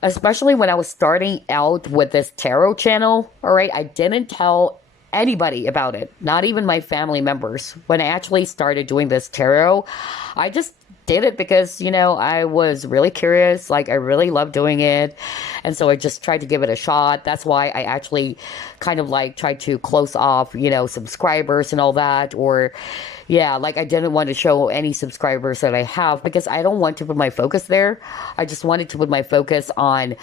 Especially when I was starting out with this tarot channel, all right, I didn't tell anybody about it, not even my family members. When I actually started doing this tarot, I just did it because, I was really curious. Like, I really love doing it. And so I just tried to give it a shot. That's why I actually kind of like tried to close off, subscribers and all that. Or, yeah, like I didn't want to show any subscribers that I have because I don't want to put my focus there. I just wanted to put my focus on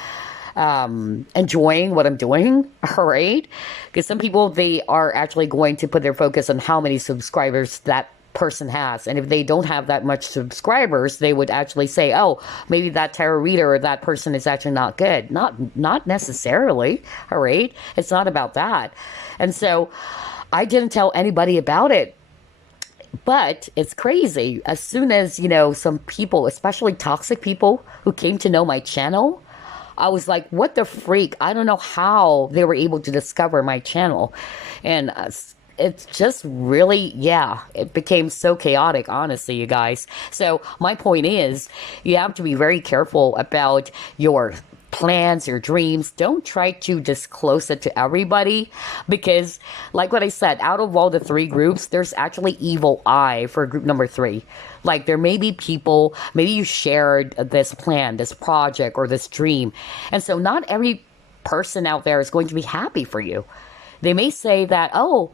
enjoying what I'm doing, all right? Because some people, they are actually going to put their focus on how many subscribers that person has, and if they don't have that much subscribers, they would actually say, oh, maybe that tarot reader or that person is actually not good. Not necessarily, all right? It's not about that. And so I didn't tell anybody about it. But it's crazy. As soon as, some people, especially toxic people who came to know my channel, I was like, what the freak? I don't know how they were able to discover my channel. And it's just really, it became so chaotic, honestly, you guys. So my point is, you have to be very careful about your plans, your dreams. Don't try to disclose it to everybody because, like what I said, out of all the 3 groups, there's actually evil eye for group number 3. Like, there may be people, maybe you shared this plan, this project, or this dream. And so not every person out there is going to be happy for you. They may say that, oh,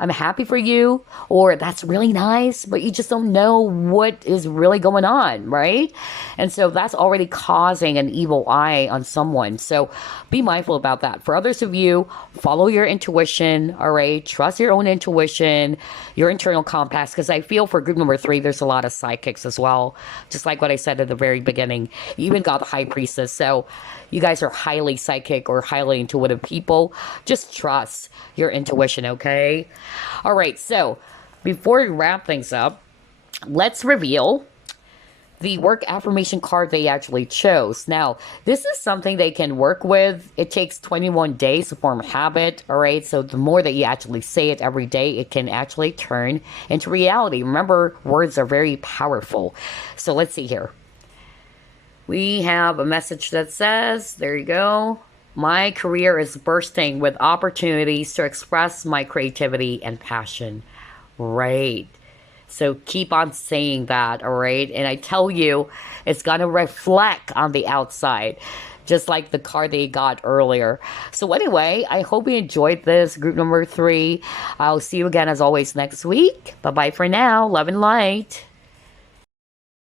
I'm happy for you, or that's really nice, but you just don't know what is really going on, right? And so that's already causing an evil eye on someone. So be mindful about that. For others of you, follow your intuition, all right? Trust your own intuition, your internal compass, because I feel for group number 3, there's a lot of psychics as well. Just like what I said at the very beginning. You even got the high priestess. So you guys are highly psychic or highly intuitive people. Just trust your intuition, okay? All right, so before we wrap things up, let's reveal the work affirmation card they actually chose. Now, this is something they can work with. It takes 21 days to form a habit, all right? So the more that you actually say it every day, it can actually turn into reality. Remember, words are very powerful. So let's see here. We have a message that says, there you go. My career is bursting with opportunities to express my creativity and passion. Right. So keep on saying that, all right? And I tell you, it's going to reflect on the outside, just like the card that you got earlier. So anyway, I hope you enjoyed this, group number 3. I'll see you again, as always, next week. Bye-bye for now. Love and light.